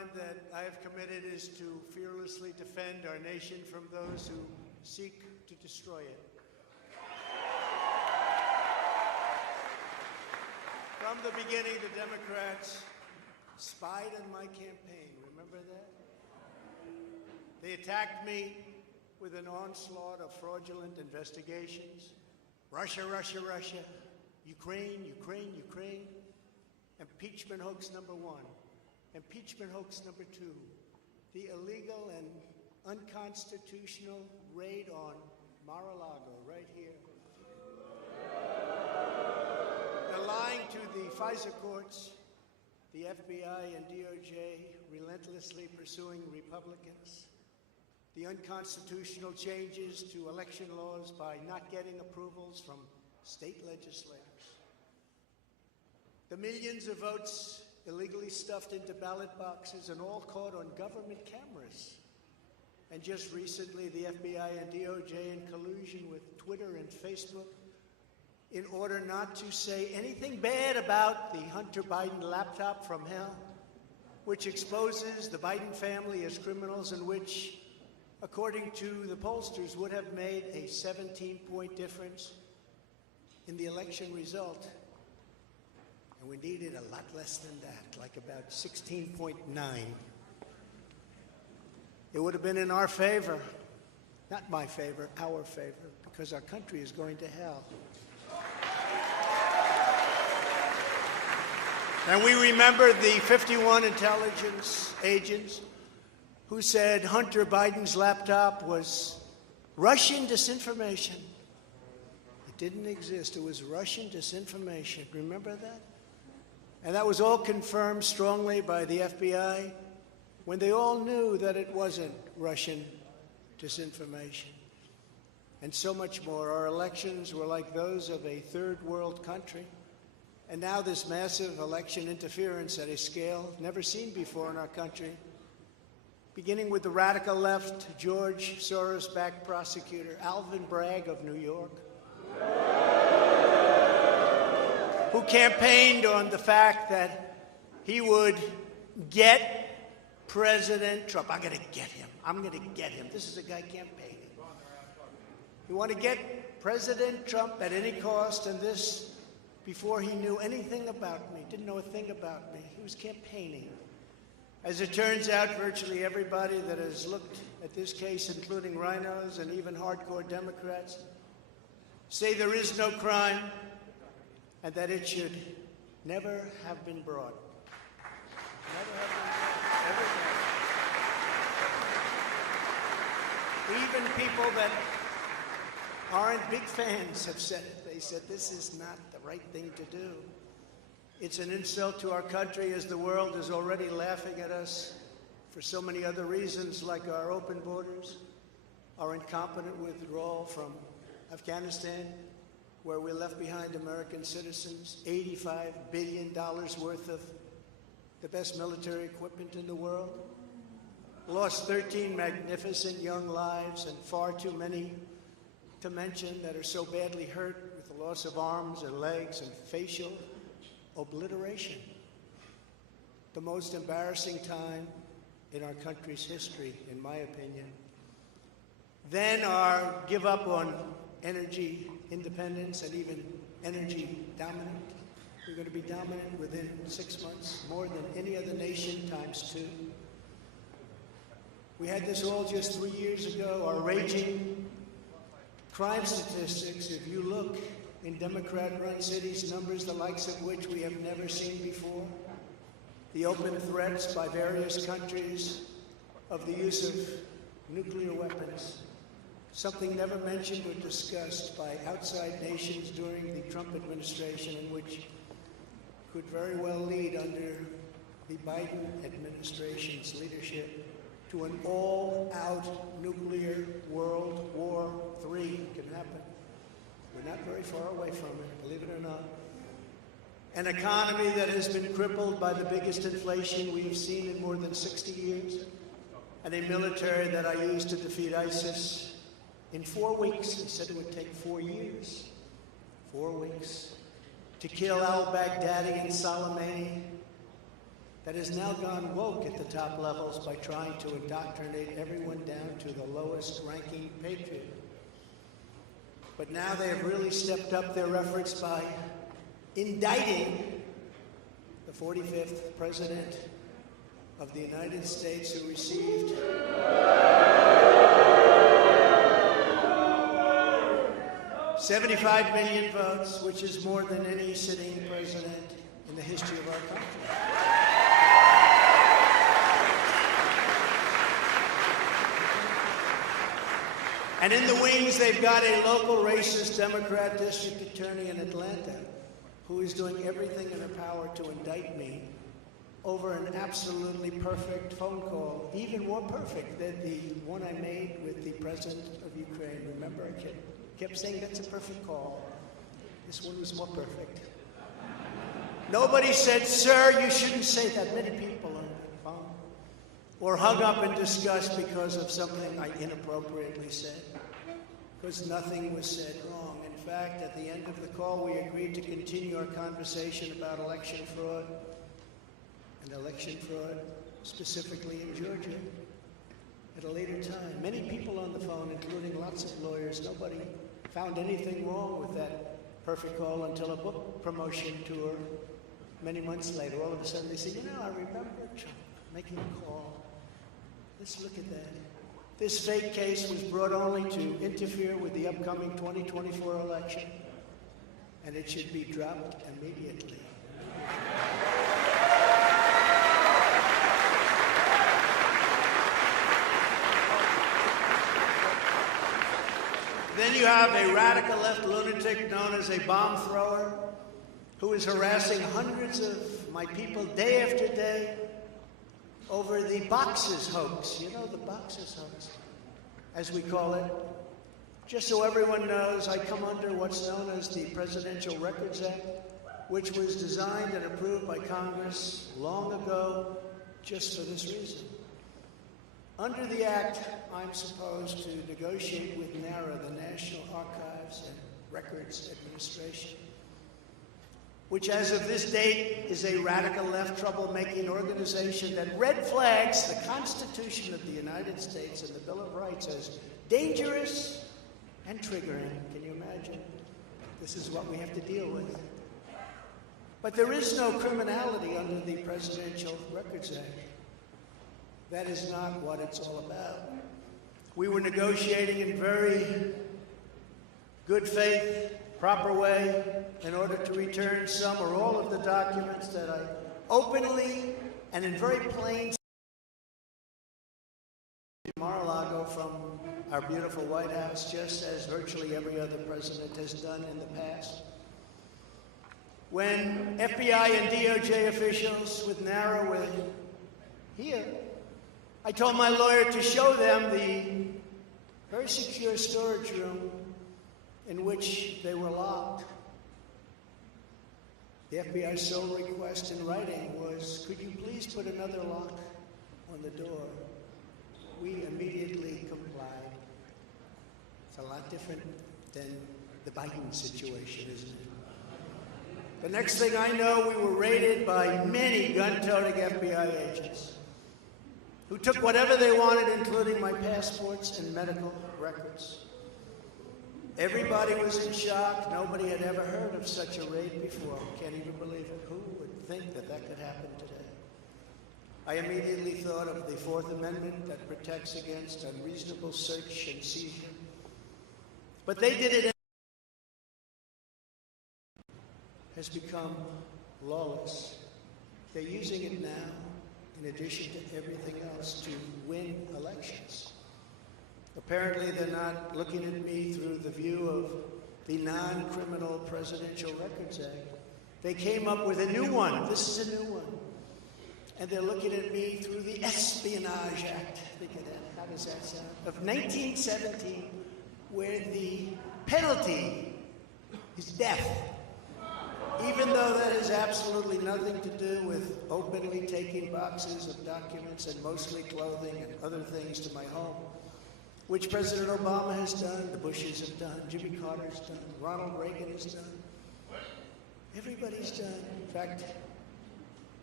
mind that I have committed is to fearlessly defend our nation from those who seek to destroy it. From the beginning, the Democrats spied on my campaign. Remember that? They attacked me with an onslaught of fraudulent investigations. Russia, Russia, Russia. Ukraine, Ukraine, Ukraine. Impeachment hoax number one. Impeachment hoax number two. The illegal and unconstitutional raid on Mar-a-Lago, right here. They're lying to the FISA courts, the FBI and DOJ relentlessly pursuing Republicans. The unconstitutional changes to election laws by not getting approvals from state legislators. The millions of votes illegally stuffed into ballot boxes and all caught on government cameras. And just recently, the FBI and DOJ in collusion with Twitter and Facebook in order not to say anything bad about the Hunter Biden laptop from hell, which exposes the Biden family as criminals and which, according to the pollsters, would have made a 17-point difference in the election result. And we needed a lot less than that, like about 16.9. It would have been in our favor, not my favor, our favor, because our country is going to hell. And we remember the 51 intelligence agents who said Hunter Biden's laptop was Russian disinformation. It didn't exist. It was Russian disinformation. Remember that? And that was all confirmed strongly by the FBI when they all knew that it wasn't Russian disinformation. And so much more. Our elections were like those of a third world country. And now this massive election interference at a scale never seen before in our country, beginning with the radical left, George Soros-backed prosecutor Alvin Bragg of New York, who campaigned on the fact that he would get President Trump. I'm going to get him. I'm going to get him. This is a guy campaigning. You want to get President Trump at any cost, and this before he knew anything about me, didn't know a thing about me. He was campaigning. As it turns out, virtually everybody that has looked at this case, including rhinos and even hardcore Democrats, say there is no crime and that it should never have been brought. Never have been brought. Ever. Even people that aren't big fans have said it. They said this is not the right thing to do. It's an insult to our country, as the world is already laughing at us for so many other reasons, like our open borders, our incompetent withdrawal from Afghanistan, where we left behind American citizens, $85 billion worth of the best military equipment in the world, lost 13 magnificent young lives, and far too many to mention that are so badly hurt with the loss of arms and legs and facial obliteration. The most embarrassing time in our country's history, in my opinion. Then our give up on energy independence and even energy dominant. We're going to be dominant within 6 months, more than any other nation ×2. We had this all just 3 years ago. Our raging crime statistics, if you look in Democrat-run cities, numbers the likes of which we have never seen before. The open threats by various countries of the use of nuclear weapons, something never mentioned or discussed by outside nations during the Trump administration, and which could very well lead under the Biden administration's leadership to an all-out nuclear World War III. Can happen. We're not very far away from it, believe it or not. An economy that has been crippled by the biggest inflation we have seen in more than 60 years, and a military that I used to defeat ISIS in 4 weeks. They said it would take 4 years. 4 weeks. To kill al-Baghdadi and Soleimani that has now gone woke at the top levels by trying to indoctrinate everyone down to the lowest ranking patriot. But now they have really stepped up their efforts by indicting the 45th President of the United States, who received 75 million votes, which is more than any sitting president in the history of our country. And in the wings, they've got a local racist Democrat district attorney in Atlanta who is doing everything in her power to indict me over an absolutely perfect phone call, even more perfect than the one I made with the president of Ukraine. Remember, I kept saying that's a perfect call. This one was more perfect. Nobody said, "Sir, you shouldn't say that." Many people on the phone were hung up in disgust because of something I inappropriately said, because nothing was said wrong. In fact, at the end of the call, we agreed to continue our conversation about election fraud, and election fraud specifically in Georgia, at a later time. Many people on the phone, including lots of lawyers, nobody found anything wrong with that perfect call until a book promotion tour many months later. All of a sudden they say, "You know, I remember Trump making a call. Let's look at that." This fake case was brought only to interfere with the upcoming 2024 election, and it should be dropped immediately. Then you have a radical left lunatic known as a bomb thrower who is harassing hundreds of my people day after day over the boxes hoax. You know, the boxes hoax, as we call it. Just so everyone knows, I come under what's known as the Presidential Records Act, which was designed and approved by Congress long ago just for this reason. Under the Act, I'm supposed to negotiate with NARA, the National Archives and Records Administration, which as of this date is a radical left troublemaking organization that red flags the Constitution of the United States and the Bill of Rights as dangerous and triggering. Can you imagine? This is what we have to deal with. But there is no criminality under the Presidential Records Act. That is not what it's all about. We were negotiating in very good faith, proper way, in order to return some or all of the documents that I openly and in very plain Mar-a-Lago from our beautiful White House, just as virtually every other president has done in the past. When FBI and DOJ officials with NARA were here, I told my lawyer to show them the very secure storage room in which they were locked. The FBI's sole request in writing was, "Could you please put another lock on the door?" We immediately complied. It's a lot different than the Biden situation, isn't it? The next thing I know, we were raided by many gun-toting FBI agents who took whatever they wanted, including my passports and medical records. Everybody was in shock. Nobody had ever heard of such a raid before. Can't even believe it. Who would think that that could happen today? I immediately thought of the Fourth Amendment that protects against unreasonable search and seizure. But they did it. Has become lawless. They're using it now, in addition to everything else, to win elections. Apparently, they're not looking at me through the view of the non-criminal Presidential Records Act. They came up with a new one. This is a new one. And they're looking at me through the Espionage Act. Think of that. How does that sound? Of 1917, where the penalty is death. Even though that has absolutely nothing to do with openly taking boxes of documents and mostly clothing and other things to my home, which President Obama has done, the Bushes have done, Jimmy Carter's done, Ronald Reagan has done. Everybody's done. In fact,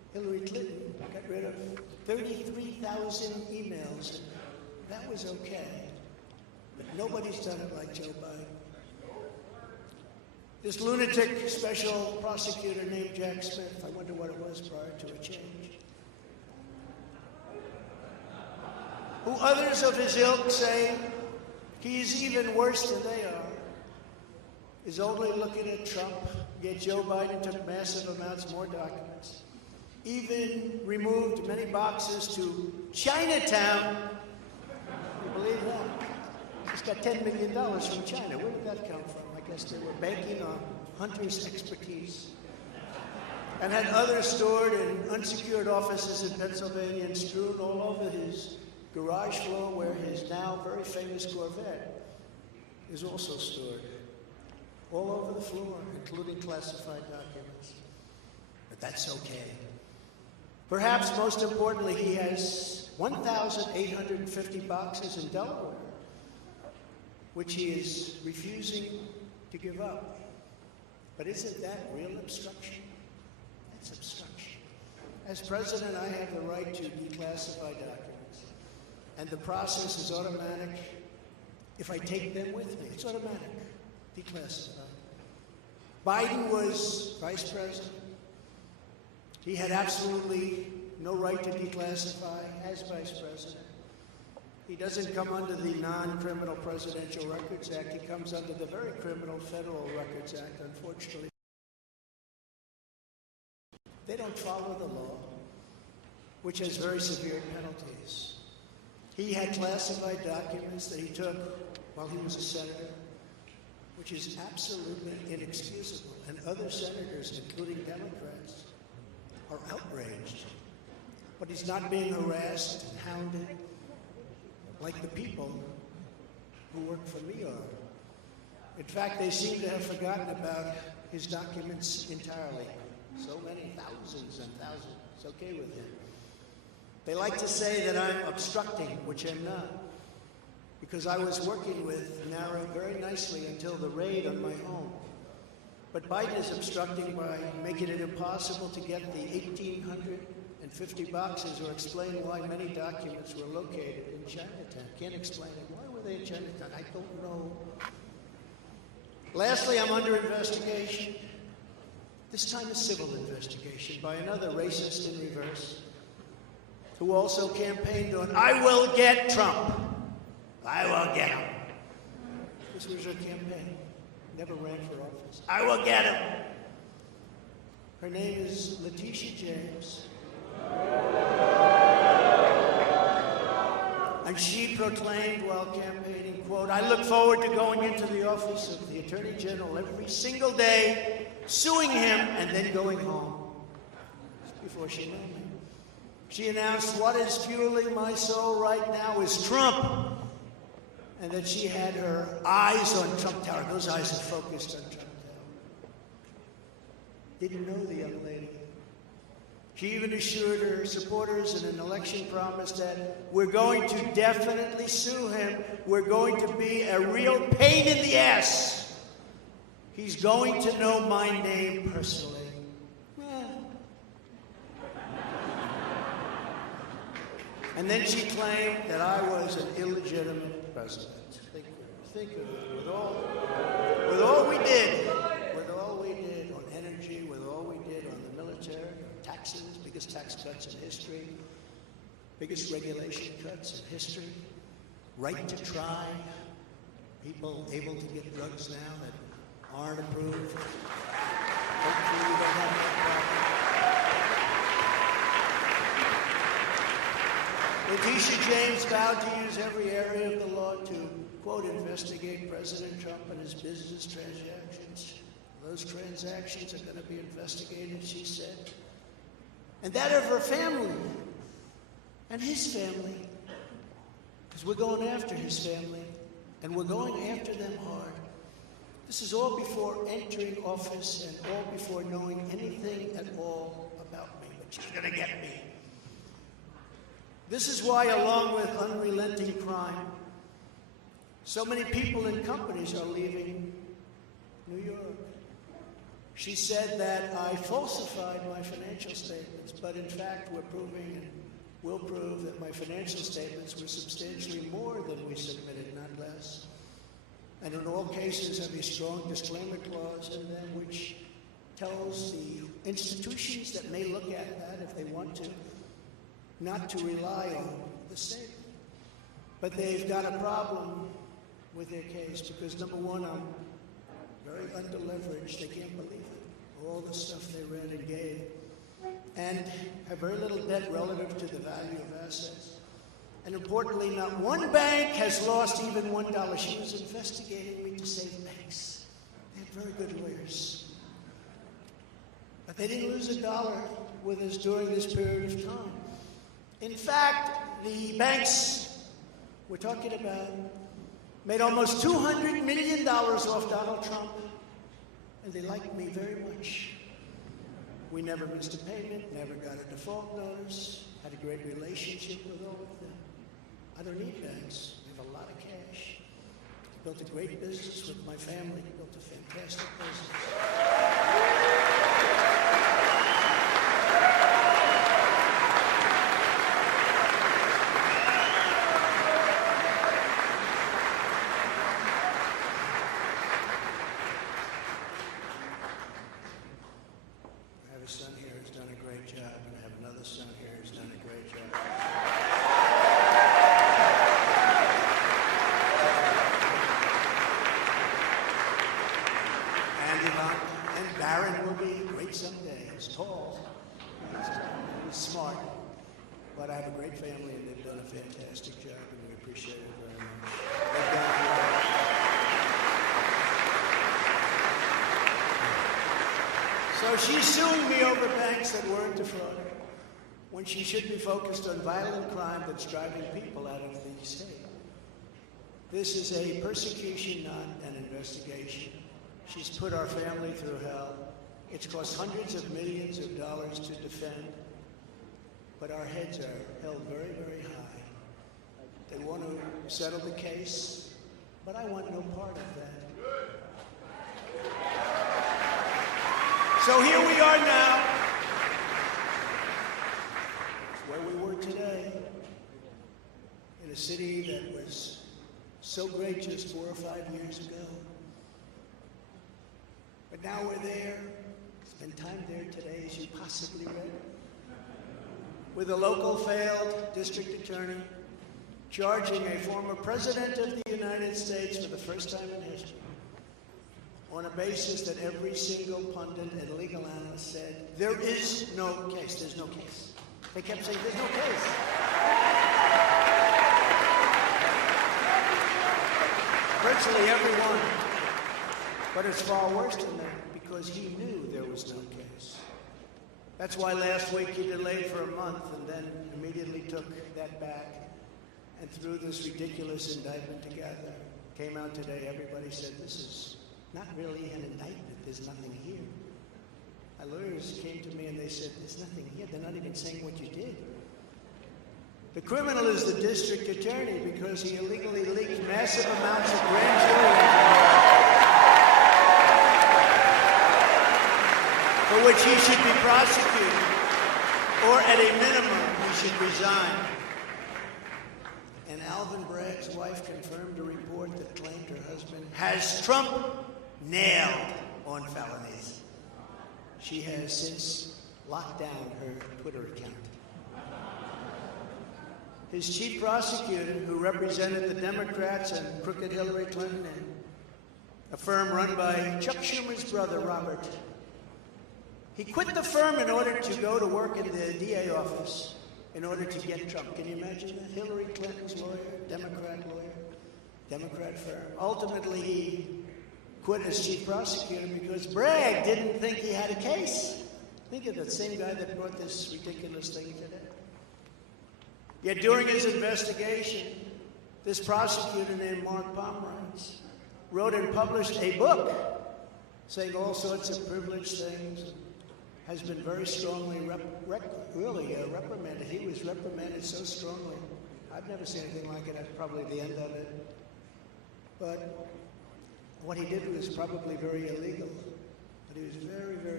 Hillary Clinton got rid of 33,000 emails. That was okay. But nobody's done it like Joe Biden. This lunatic special prosecutor named Jack Smith, I wonder what it was prior to a change, who others of his ilk say he's even worse than they are, is only looking at Trump, yet Joe Biden took massive amounts more documents, even removed many boxes to Chinatown. You believe that? He's got $10 million from China. Where did that come from? I guess they were banking on Hunter's expertise. And had others stored in unsecured offices in Pennsylvania and strewn all over his garage floor where his now very famous Corvette is also stored. All over the floor, including classified documents. But that's okay. Perhaps most importantly, he has 1,850 boxes in Delaware, which he is refusing to give up. But isn't that real obstruction? That's obstruction. As president, I have the right to declassify documents. And the process is automatic if I take them with me. It's automatic. Declassified. Biden was vice president. He had absolutely no right to declassify as vice president. He doesn't come under the non-criminal Presidential Records Act. He comes under the very criminal Federal Records Act, unfortunately. They don't follow the law, which has very severe penalties. He had classified documents that he took while he was a senator, which is absolutely inexcusable. And other senators, including Democrats, are outraged. But he's not being harassed and hounded like the people who work for me are. In fact, they seem to have forgotten about his documents entirely. So many, thousands and thousands. It's okay with him. They like to say that I'm obstructing, which I'm not, because I was working with NARA very nicely until the raid on my home. But Biden is obstructing by making it impossible to get the 1,850 boxes or explain why many documents were located in Chinatown. Can't explain it. Why were they in Chinatown? I don't know. Lastly, I'm under investigation. This time a civil investigation by another racist in reverse, who also campaigned on, I will get Trump. I will get him. This was her campaign. Never ran for office. I will get him. Her name is Letitia James. And she proclaimed while campaigning, quote, I look forward to going into the office of the Attorney General every single day, suing him, and then going home. Before she knew me. She announced, what is fueling my soul right now is Trump. And that she had her eyes on Trump Tower. Those eyes are focused on Trump Tower. Didn't know the young lady. She even assured her supporters in an election promise that we're going to definitely sue him. We're going to be a real pain in the ass. He's going to know my name personally. And then she claimed that I was an illegitimate president. Think of it. With all we did on energy, with all we did on the military, taxes, biggest tax cuts in history, biggest regulation cuts in history, right to try, people able to get drugs now that aren't approved. Hopefully we don't have that problem. Letitia James vowed to use every area of the law to, quote, investigate President Trump and his business transactions. Those transactions are going to be investigated, she said. And that of her family and his family. Because we're going after his family, and we're going after them hard. This is all before entering office and all before knowing anything at all about me. But she's going to get me. This is why, along with unrelenting crime, so many people and companies are leaving New York. She said that I falsified my financial statements, but in fact we're proving and will prove that my financial statements were substantially more than we submitted, not less. And in all cases have a strong disclaimer clause in them which tells the institutions that may look at that if they want to, not to rely on the statement. But they've got a problem with their case because, number one, I'm very under-leveraged. They can't believe it. All the stuff they read and gave. And have very little debt relative to the value of assets. And importantly, not one bank has lost even $1. She was investigating me to save banks. They had very good lawyers. But they didn't lose $1 with us during this period of time. In fact, the banks we're talking about made almost $200 million off Donald Trump, and they liked me very much. We never missed a payment, never got a default notice, had a great relationship with all of them. I don't need banks. We have a lot of cash. I built a great business with my family. We built a fantastic business. Son here has done a great job, and I have another son here who's done a great job. And Barron will be great someday. He's tall, he's smart, but I have a great family, and they've done a fantastic job, and we appreciate it very much. So she's suing me over banks that weren't defrauded when she should be focused on violent crime that's driving people out of the state. This is a persecution, not an investigation. She's put our family through hell. It's cost hundreds of millions of dollars to defend, but our heads are held very, very high. They want to settle the case, but I want no part of that. So here we are now, where we were today, in a city that was so great just 4 or 5 years ago. But now we're there, spend time there today, as you possibly read, with a local failed district attorney charging a former president of the United States for the first time in history, on a basis that every single pundit and legal analyst said, there is no case, there's no case. They kept saying, there's no case. Virtually everyone. But it's far worse than that, because he knew there was no case. That's why last week he delayed for a month and then immediately took that back and threw this ridiculous indictment together. Came out today, everybody said, this is not really an indictment, there's nothing here. My lawyers came to me and they said, there's nothing here, they're not even saying what you did. The criminal is the district attorney because he illegally leaked massive amounts of grand jury information for which he should be prosecuted, or at a minimum, he should resign. And Alvin Bragg's wife confirmed a report that claimed her husband has Trump nailed on felonies. She has since locked down her Twitter account. His chief prosecutor, who represented the Democrats and crooked Hillary Clinton in a firm run by Chuck Schumer's brother, Robert, he quit the firm in order to go to work in the DA office in order to get Trump. Can you imagine that? Hillary Clinton's lawyer, Democrat firm. Ultimately, he quit as chief prosecutor because Bragg didn't think he had a case. Think of the same guy that brought this ridiculous thing today. Yet during his investigation, this prosecutor named Mark Pomerantz wrote and published a book saying all sorts of privileged things, has been very strongly reprimanded. He was reprimanded so strongly. I've never seen anything like it. That's probably the end of it. But what he did was probably very illegal. But he was very,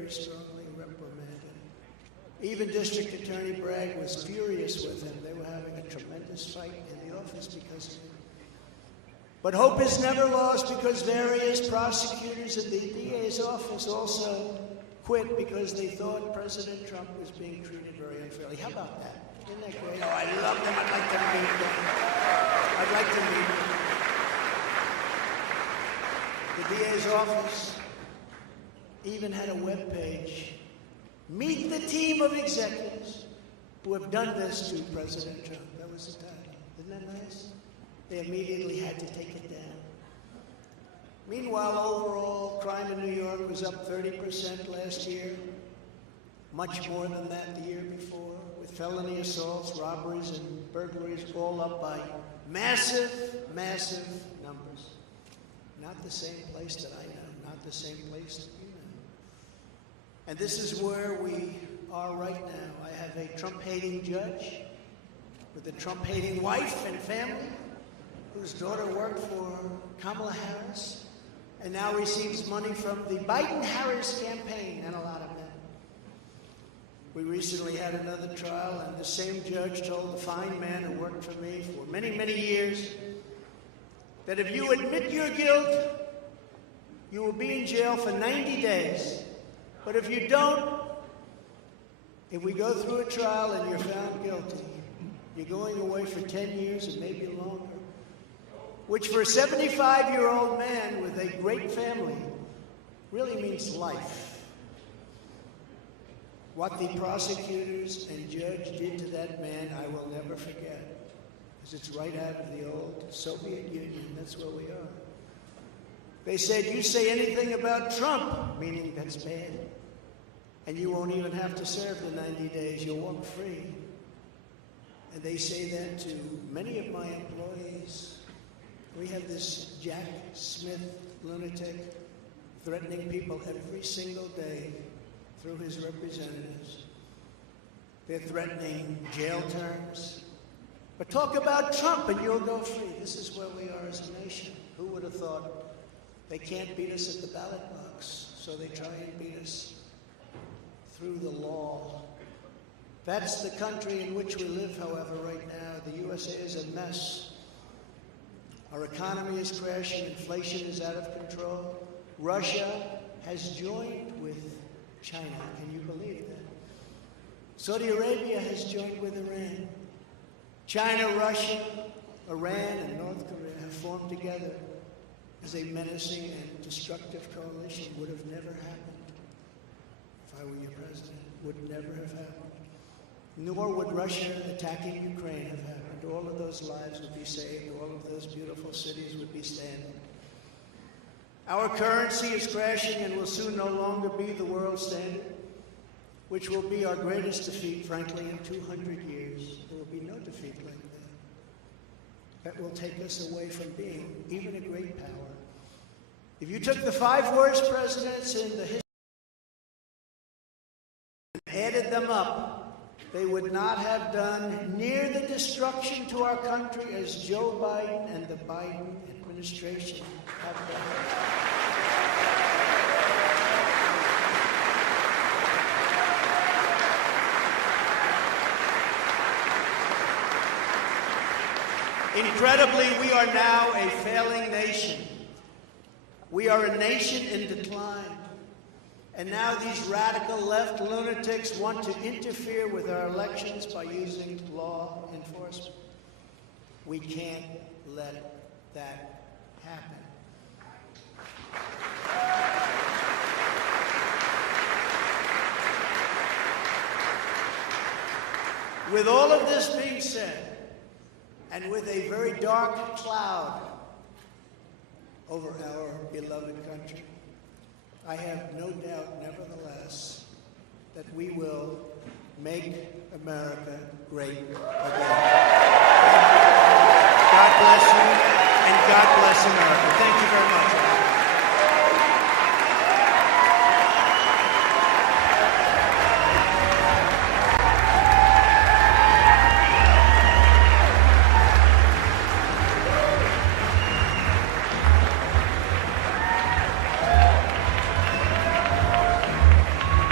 very strongly reprimand him. Even District Attorney Bragg was furious with him. They were having a tremendous fight in the office because of him. But hope is never lost because various prosecutors in the DA's office also quit because they thought President Trump was being treated very unfairly. How about that? Isn't that great? Oh, I love them. I'd like to meet them. I'd like to meet them. The DA's office even had a webpage. Meet the team of executives who have done this to President Trump. That was the title. Isn't that nice? They immediately had to take it down. Meanwhile, overall, crime in New York was up 30% last year, much more than that the year before, with felony assaults, robberies, and burglaries all up by massive, massive numbers. Not the same place that I know, not the same place that you know. And this is where we are right now. I have a Trump-hating judge with a Trump-hating wife and family, whose daughter worked for Kamala Harris and now receives money from the Biden-Harris campaign and a lot of men. We recently had another trial, and the same judge told the fine man who worked for me for many, many years that if you admit your guilt, you will be in jail for 90 days. But if you don't, if we go through a trial and you're found guilty, you're going away for 10 years and maybe longer. Which for a 75-year-old man with a great family really means life. What the prosecutors and judge did to that man, I will never forget, because it's right out of the old Soviet Union. That's where we are. They said, you say anything about Trump, meaning that's bad, and you won't even have to serve the 90 days. You'll walk free. And they say that to many of my employees. We have this Jack Smith lunatic threatening people every single day through his representatives. They're threatening jail terms. But talk about Trump and you'll go free. This is where we are as a nation. Who would have thought? They can't beat us at the ballot box, so they try and beat us through the law. That's the country in which we live, however, right now. The USA is a mess. Our economy is crashing, inflation is out of control. Russia has joined with China. Can you believe that? Saudi Arabia has joined with Iran. China, Russia, Iran, and North Korea have formed together as a menacing and destructive coalition. Would have never happened if I were your president. Would never have happened. Nor would Russia attacking Ukraine have happened. All of those lives would be saved. All of those beautiful cities would be standing. Our currency is crashing and will soon no longer be the world standard, which will be our greatest defeat, frankly, in 200 years. There will be no defeat like that. That will take us away from being even a great power. If you took the 5 worst presidents in the history and added them up, they would not have done near the destruction to our country as Joe Biden and the Biden administration have done. Incredibly, we are now a failing nation. We are a nation in decline. And now these radical left lunatics want to interfere with our elections by using law enforcement. We can't let that happen. With all of this being said, and with a very dark cloud over our beloved country, I have no doubt, nevertheless, that we will make America great again. God bless you, and God bless America. Thank you very much.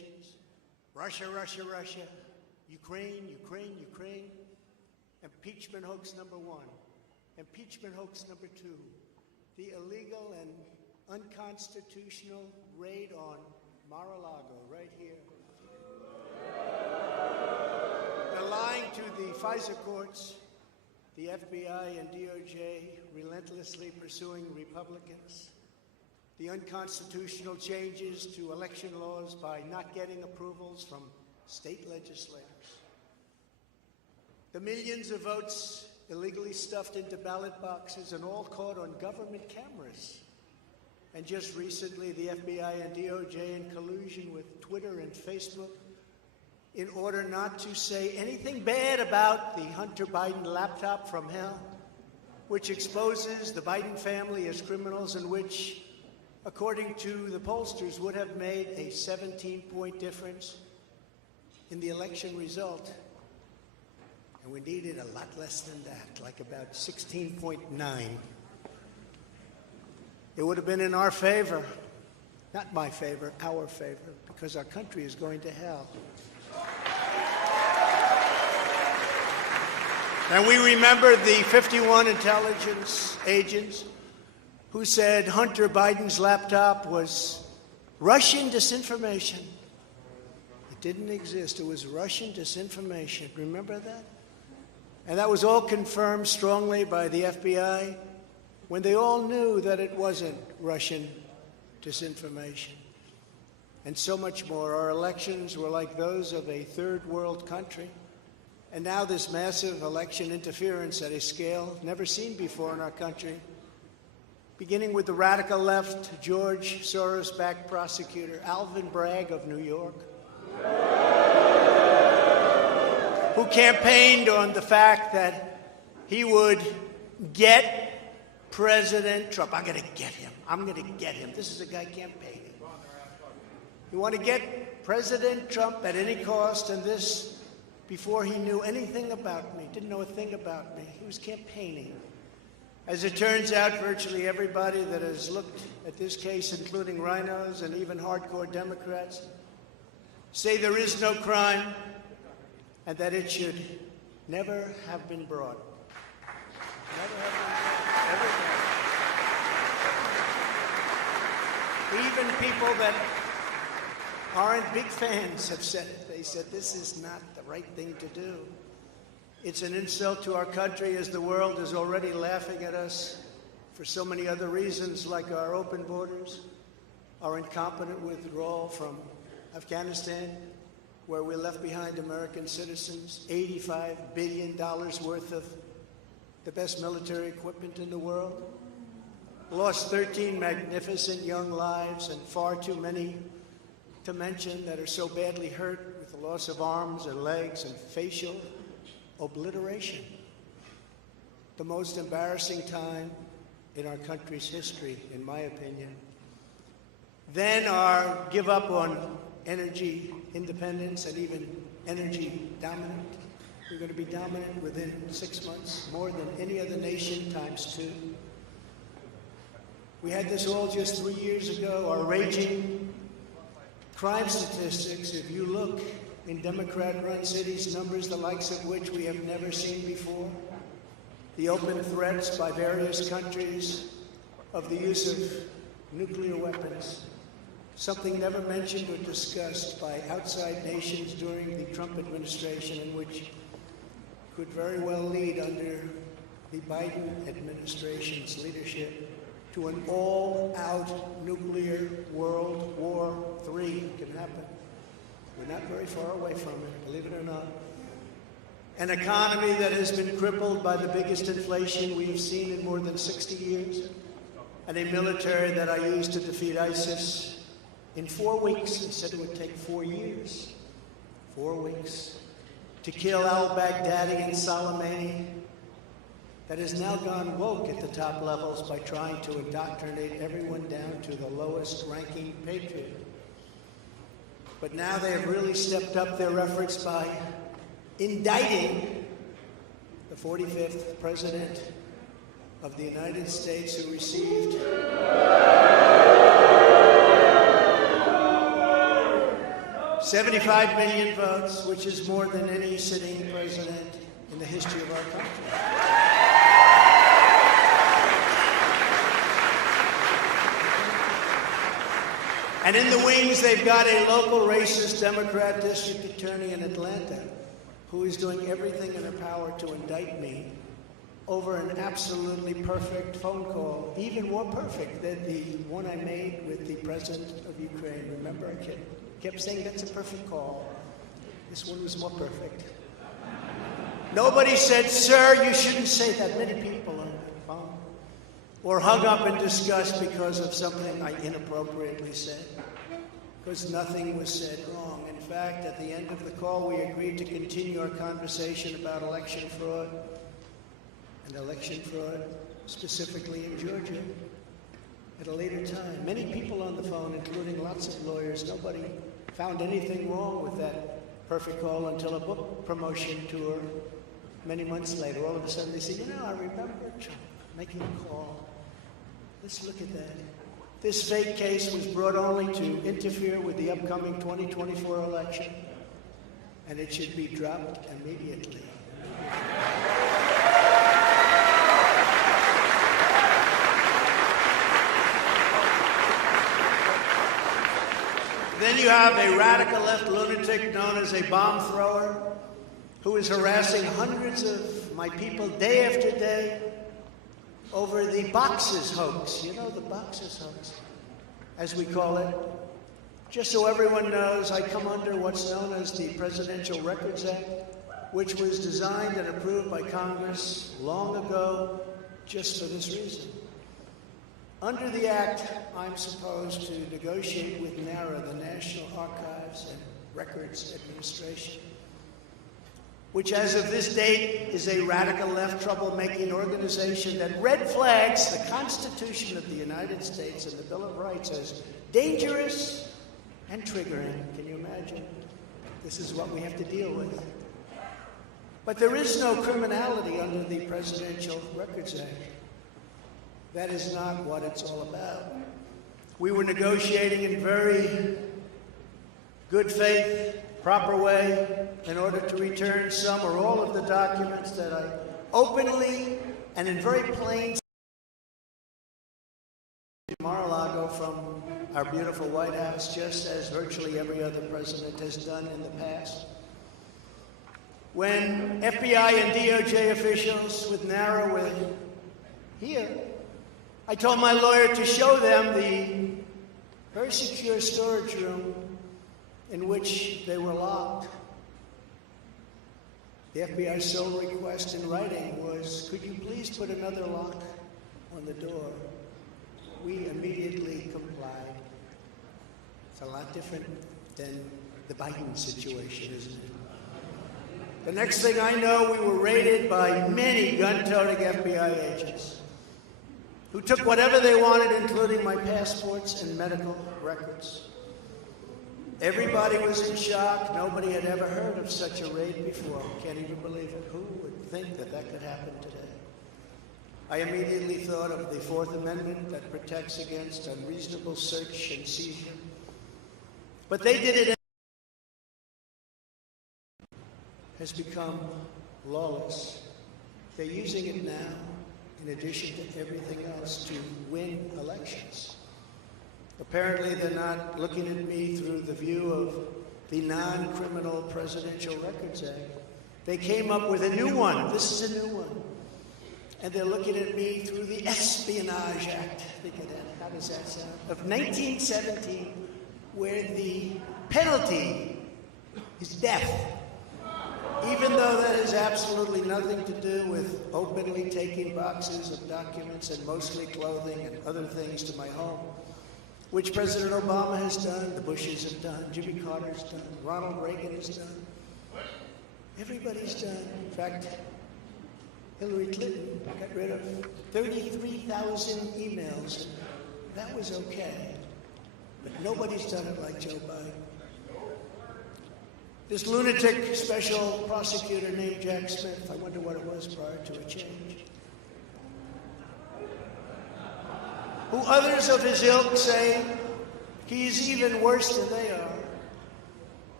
Russia, Russia, Russia. Ukraine, Ukraine, Ukraine. Impeachment hoax number 1. Impeachment hoax number 2. The illegal and unconstitutional raid on Mar-a-Lago, right here. The lying to the FISA courts, the FBI and DOJ relentlessly pursuing Republicans, the unconstitutional changes to election laws by not getting approvals from state legislators, the millions of votes illegally stuffed into ballot boxes and all caught on government cameras. And just recently, the FBI and DOJ in collusion with Twitter and Facebook in order not to say anything bad about the Hunter Biden laptop from hell, which exposes the Biden family as criminals and which, according to the pollsters, would have made a 17-point difference in the election result. And we needed a lot less than that, like about 16.9. It would have been in our favor, not my favor, our favor, because our country is going to hell. And we remember the 51 intelligence agents who said Hunter Biden's laptop was Russian disinformation. It didn't exist. It was Russian disinformation. Remember that? And that was all confirmed strongly by the FBI when they all knew that it wasn't Russian disinformation. And so much more. Our elections were like those of a third world country. And now this massive election interference at a scale never seen before in our country, beginning with the radical left, George Soros-backed prosecutor Alvin Bragg of New York, who campaigned on the fact that he would get President Trump. I'm going to get him. I'm going to get him. This is a guy campaigning. You want to get President Trump at any cost, and this before he knew anything about me, didn't know a thing about me. He was campaigning. As it turns out, virtually everybody that has looked at this case, including rhinos and even hardcore Democrats, say there is no crime and that it should never have been brought. Never have been brought. Even people that aren't big fans have said it. They said this is not the right thing to do. It's an insult to our country, as the world is already laughing at us for so many other reasons, like our open borders, our incompetent withdrawal from Afghanistan, where we left behind American citizens, $85 billion worth of the best military equipment in the world, lost 13 magnificent young lives, and far too many to mention that are so badly hurt with the loss of arms and legs and facial obliteration. The most embarrassing time in our country's history, in my opinion. Then our give up on energy independence and even energy dominant. We're going to be dominant within 6 months, more than any other nation ×2. We had this all just 3 years ago. Our raging crime statistics, if you look in Democrat-run cities, numbers the likes of which we have never seen before. The open threats by various countries of the use of nuclear weapons, something never mentioned or discussed by outside nations during the Trump administration, and which could very well lead under the Biden administration's leadership to an all-out nuclear World War III. Can happen. We're not very far away from it, believe it or not. An economy that has been crippled by the biggest inflation we have seen in more than 60 years, and a military that I used to defeat ISIS in 4 weeks and said it would take 4 years. 4 weeks. To kill al-Baghdadi and Soleimani, that has now gone woke at the top levels by trying to indoctrinate everyone down to the lowest ranking patriot. But now they have really stepped up their efforts by indicting the 45th President of the United States, who received 75 million votes, which is more than any sitting president in the history of our country. And in the wings, they've got a local racist Democrat district attorney in Atlanta who is doing everything in her power to indict me over an absolutely perfect phone call, even more perfect than the one I made with the president of Ukraine. Remember, I kept saying that's a perfect call. This one was more perfect. Nobody said, sir, you shouldn't say that. Many people on the phone. Or hung up in disgust because of something I inappropriately said. Because nothing was said wrong. In fact, at the end of the call, we agreed to continue our conversation about election fraud, and election fraud specifically in Georgia at a later time. Many people on the phone, including lots of lawyers, nobody found anything wrong with that perfect call until a book promotion tour many months later. All of a sudden they say, I remember Trump making a call. Let's look at that. This fake case was brought only to interfere with the upcoming 2024 election, and it should be dropped immediately. Then you have a radical left lunatic known as a bomb thrower who is harassing hundreds of my people day after day over the boxes hoax. You know, the boxes hoax, as we call it. Just so everyone knows, I come under what's known as the Presidential Records Act, which was designed and approved by Congress long ago just for this reason. Under the Act, I'm supposed to negotiate with NARA, the National Archives and Records Administration, which as of this date is a radical left troublemaking organization that red flags the Constitution of the United States and the Bill of Rights as dangerous and triggering. Can you imagine? This is what we have to deal with. But there is no criminality under the Presidential Records Act. That is not what it's all about. We were negotiating in very good faith, proper way, in order to return some or all of the documents that I openly and in very plain Mar-a-Lago from our beautiful White House, just as virtually every other president has done in the past. When FBI and DOJ officials with NARA were here, I told my lawyer to show them the very secure storage room in which they were locked. The FBI's sole request in writing was, could you please put another lock on the door? We immediately complied. It's a lot different than the Biden situation, isn't it? The next thing I know, we were raided by many gun-toting FBI agents who took whatever they wanted, including my passports and medical records. Everybody was in shock. Nobody had ever heard of such a raid before. Can't even believe it. Who would think that that could happen today? I immediately thought of the Fourth Amendment that protects against unreasonable search and seizure. But they did it. Has become lawless. They're using it now, in addition to everything else, to win elections. Apparently, they're not looking at me through the view of the non-criminal Presidential Records Act. They came up with a new one. This is a new one. And they're looking at me through the Espionage Act. Think of that. How does that sound? Of 1917, where the penalty is death. Even though that has absolutely nothing to do with openly taking boxes of documents and mostly clothing and other things to my home, which President Obama has done, the Bushes have done, Jimmy Carter's done, Ronald Reagan has done. Everybody's done. In fact, Hillary Clinton got rid of 33,000 emails. That was okay. But nobody's done it like Joe Biden. This lunatic special prosecutor named Jack Smith, I wonder what it was prior to a change, who others of his ilk say he's even worse than they are.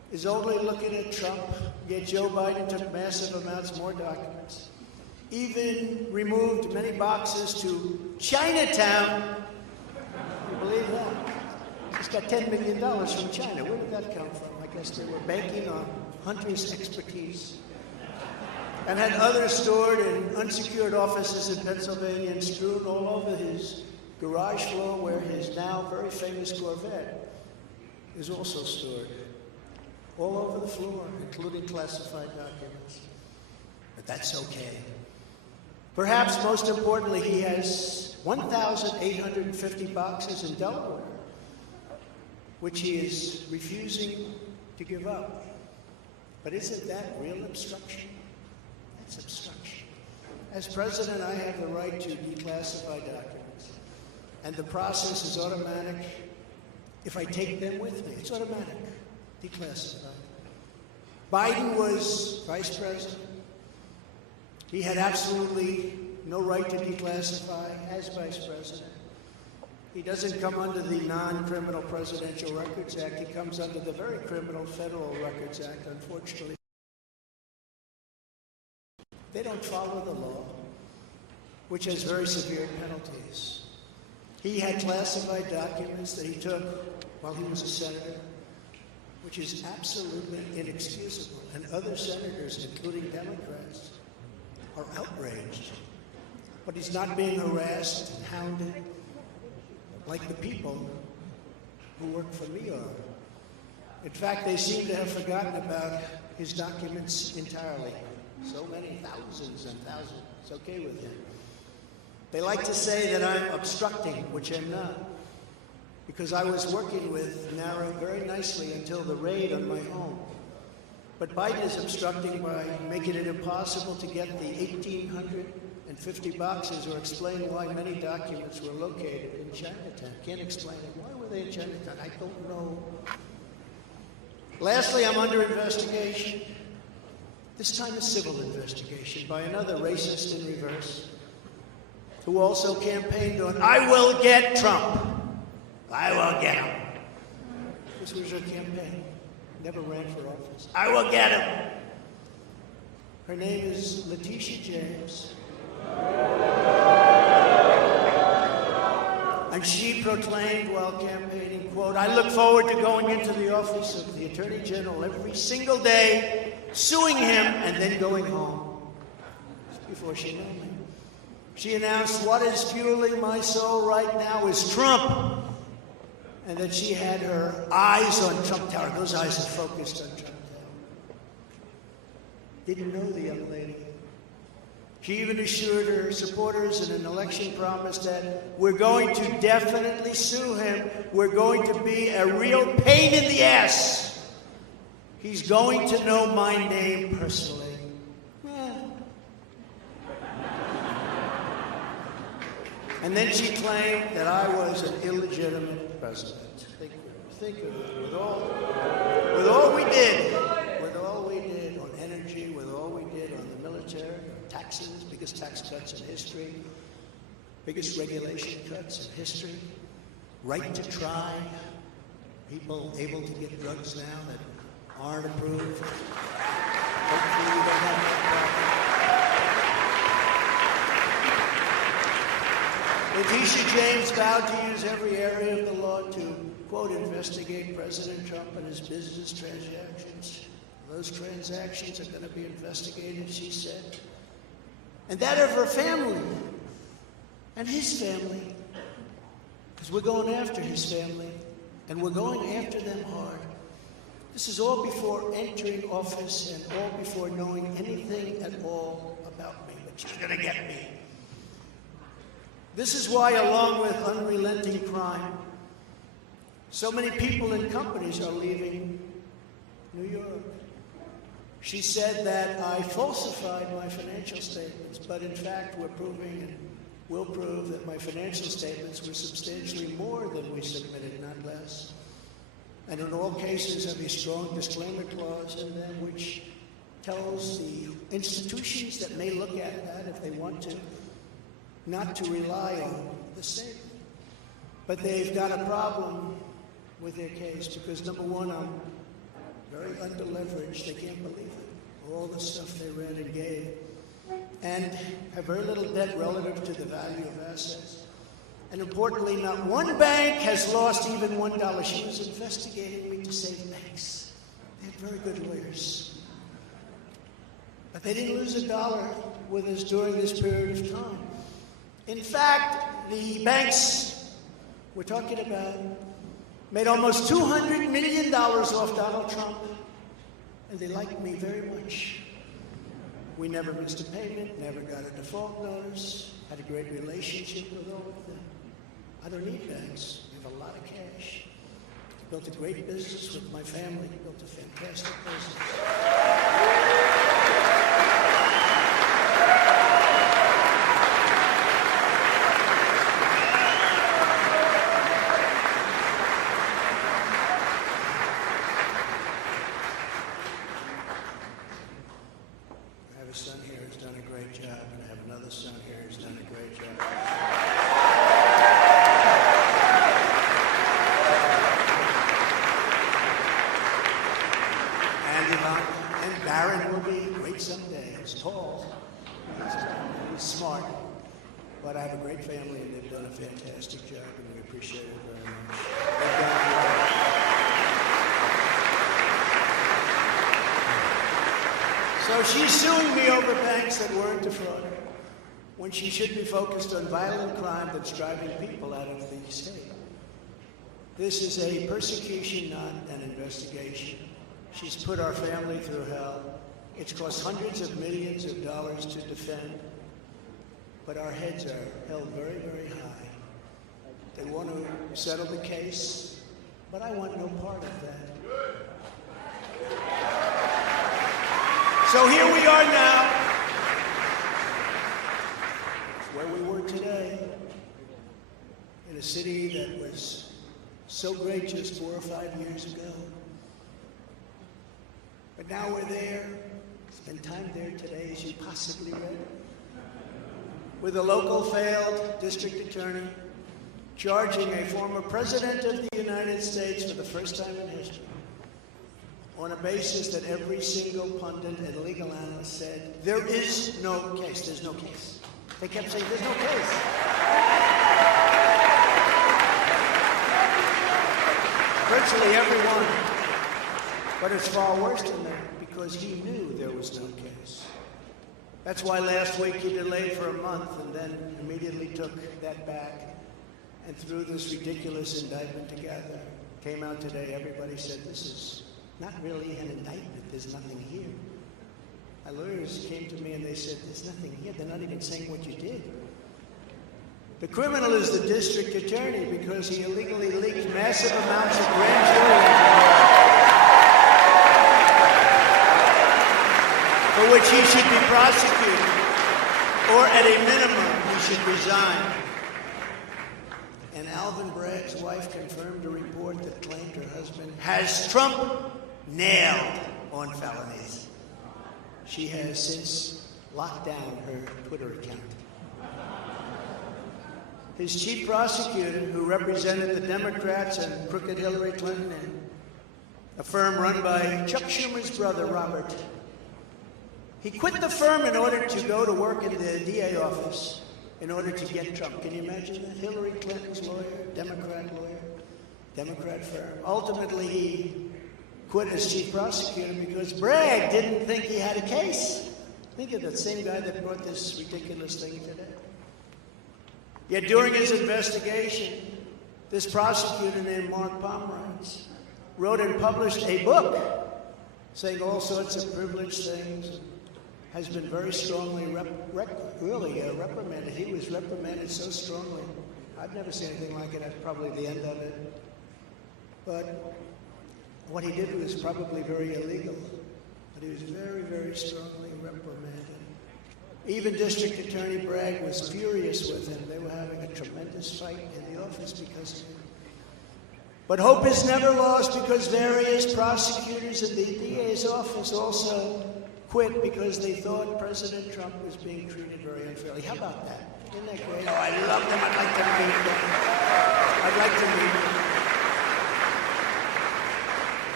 is only looking at Trump, yet Joe Biden took massive amounts more documents, even removed many boxes to Chinatown. You believe that? He's got $10 million from China. Where did that come from? I guess they were banking on Hunter's expertise. And had others stored in unsecured offices in Pennsylvania and strewn all over his garage floor where his now very famous Corvette is also stored. All over the floor, including classified documents. But that's okay. Perhaps most importantly, he has 1,850 boxes in Delaware, which he is refusing to give up. But isn't that real obstruction? That's obstruction. As president, I have the right to declassify documents. And the process is automatic. If I take them with me, it's automatic. Declassified. Biden was vice president. He had absolutely no right to declassify as vice president. He doesn't come under the non-criminal Presidential Records Act. He comes under the very criminal Federal Records Act, unfortunately. They don't follow the law, which has very severe penalties. He had classified documents that he took while he was a senator, which is absolutely inexcusable. And other senators, including Democrats, are outraged. But he's not being harassed and hounded like the people who work for me are. In fact, they seem to have forgotten about his documents entirely. So many thousands and thousands. It's okay with him. They like to say that I'm obstructing, which I'm not, because I was working with NARA very nicely until the raid on my home. But Biden is obstructing by making it impossible to get the 1,850 boxes or explain why many documents were located in Chinatown. Can't explain it. Why were they in Chinatown? I don't know. Lastly, I'm under investigation. This time a civil investigation by another racist in reverse, who also campaigned on, I will get Trump. I will get him. This was her campaign. Never ran for office. I will get him. Her name is Letitia James. And she proclaimed while campaigning, quote, I look forward to going into the office of the Attorney General every single day, suing him, and then going home. Just before she knew me. She announced, what is fueling my soul right now is Trump. And that she had her eyes on Trump Tower. Those eyes are focused on Trump Tower. Didn't know the young lady. She even assured her supporters in an election promise that we're going to definitely sue him. We're going to be a real pain in the ass. He's going to know my name personally. And then she claimed that I was an illegitimate president. Think of it. With all we did on energy, with all we did on the military, taxes, biggest tax cuts in history, biggest regulation cuts in history, right to try, people able to get drugs now that aren't approved. Hopefully we don't have that problem. Letitia James vowed to use every area of the law to, quote, investigate President Trump and his business transactions. Those transactions are going to be investigated, she said. And that of her family and his family. Because we're going after his family, and we're going after them hard. This is all before entering office and all before knowing anything at all about me. But she's going to get me. This is why, along with unrelenting crime, so many people and companies are leaving New York. She said that I falsified my financial statements, but in fact we're proving and will prove that my financial statements were substantially more than we submitted, not less. And in all cases have a strong disclaimer clause in them which tells the institutions that may look at that if they want to, not to rely on the statement. But they've got a problem with their case because, number one, I'm very underleveraged. They can't believe it. All the stuff they ran and gave. And have very little debt relative to the value of assets. And importantly, not one bank has lost even $1. She was investigating me to save banks. They had very good lawyers. But they didn't lose $1 with us during this period of time. In fact, the banks we're talking about made almost $200 million off Donald Trump, and they liked me very much. We never missed a payment, never got a default notice, had a great relationship with all of them. I don't need banks. We have a lot of cash. Built a great business with my family. Built a fantastic business. I have a son here who's done a great job, and I have another son here who's done a great job. And Barron will be great someday. He's tall, he's smart, but I have a great family, and they've done a fantastic job, and we appreciate it very much. So she's suing me over banks that weren't defrauded, when she should be focused on violent crime that's driving people out of the state. This is a persecution, not an investigation. She's put our family through hell. It's cost hundreds of millions of dollars to defend, but our heads are held very, very high. They want to settle the case, but I want no part of that. So here we are now, where we were today, in a city that was so great just 4 or 5 years ago. But now we're there, spend time there today as you possibly read, with a local failed district attorney charging a former president of the United States for the first time in history on a basis that every single pundit and legal analyst said, there is no case, there's no case. They kept saying, there's no case. Virtually everyone. But it's far worse than that, because he knew there was no case. That's why last week he delayed for a month and then immediately took that back and threw this ridiculous indictment together. Came out today, everybody said, this is not really an indictment, there's nothing here. My lawyers came to me and they said, there's nothing here, they're not even saying what you did. The criminal is the district attorney because he illegally leaked massive amounts of grand jury information for which he should be prosecuted, or at a minimum, he should resign. And Alvin Bragg's wife confirmed a report that claimed her husband has Trump nailed on felonies. She has since locked down her Twitter account. His chief prosecutor, who represented the Democrats and crooked Hillary Clinton in a firm run by Chuck Schumer's brother, Robert, he quit the firm in order to go to work in the DA office in order to get Trump. Can you imagine that? Hillary Clinton's lawyer, Democrat firm. Ultimately, he quit as chief prosecutor because Bragg didn't think he had a case. Think of that same guy that brought this ridiculous thing today. Yet during his investigation, this prosecutor named Mark Pomerantz wrote and published a book saying all sorts of privileged things, has been very strongly reprimanded. He was reprimanded so strongly. I've never seen anything like it. That's probably the end of it. But what he did was probably very illegal. But he was very, very strongly reprimanded. Even District Attorney Bragg was furious with him. They were having a tremendous fight in the office because of him. But hope is never lost because various prosecutors in the DA's office also quit because they thought President Trump was being treated very unfairly. How about that? Isn't that great? Oh, I love them. I'd like to meet them. I'd like to meet them.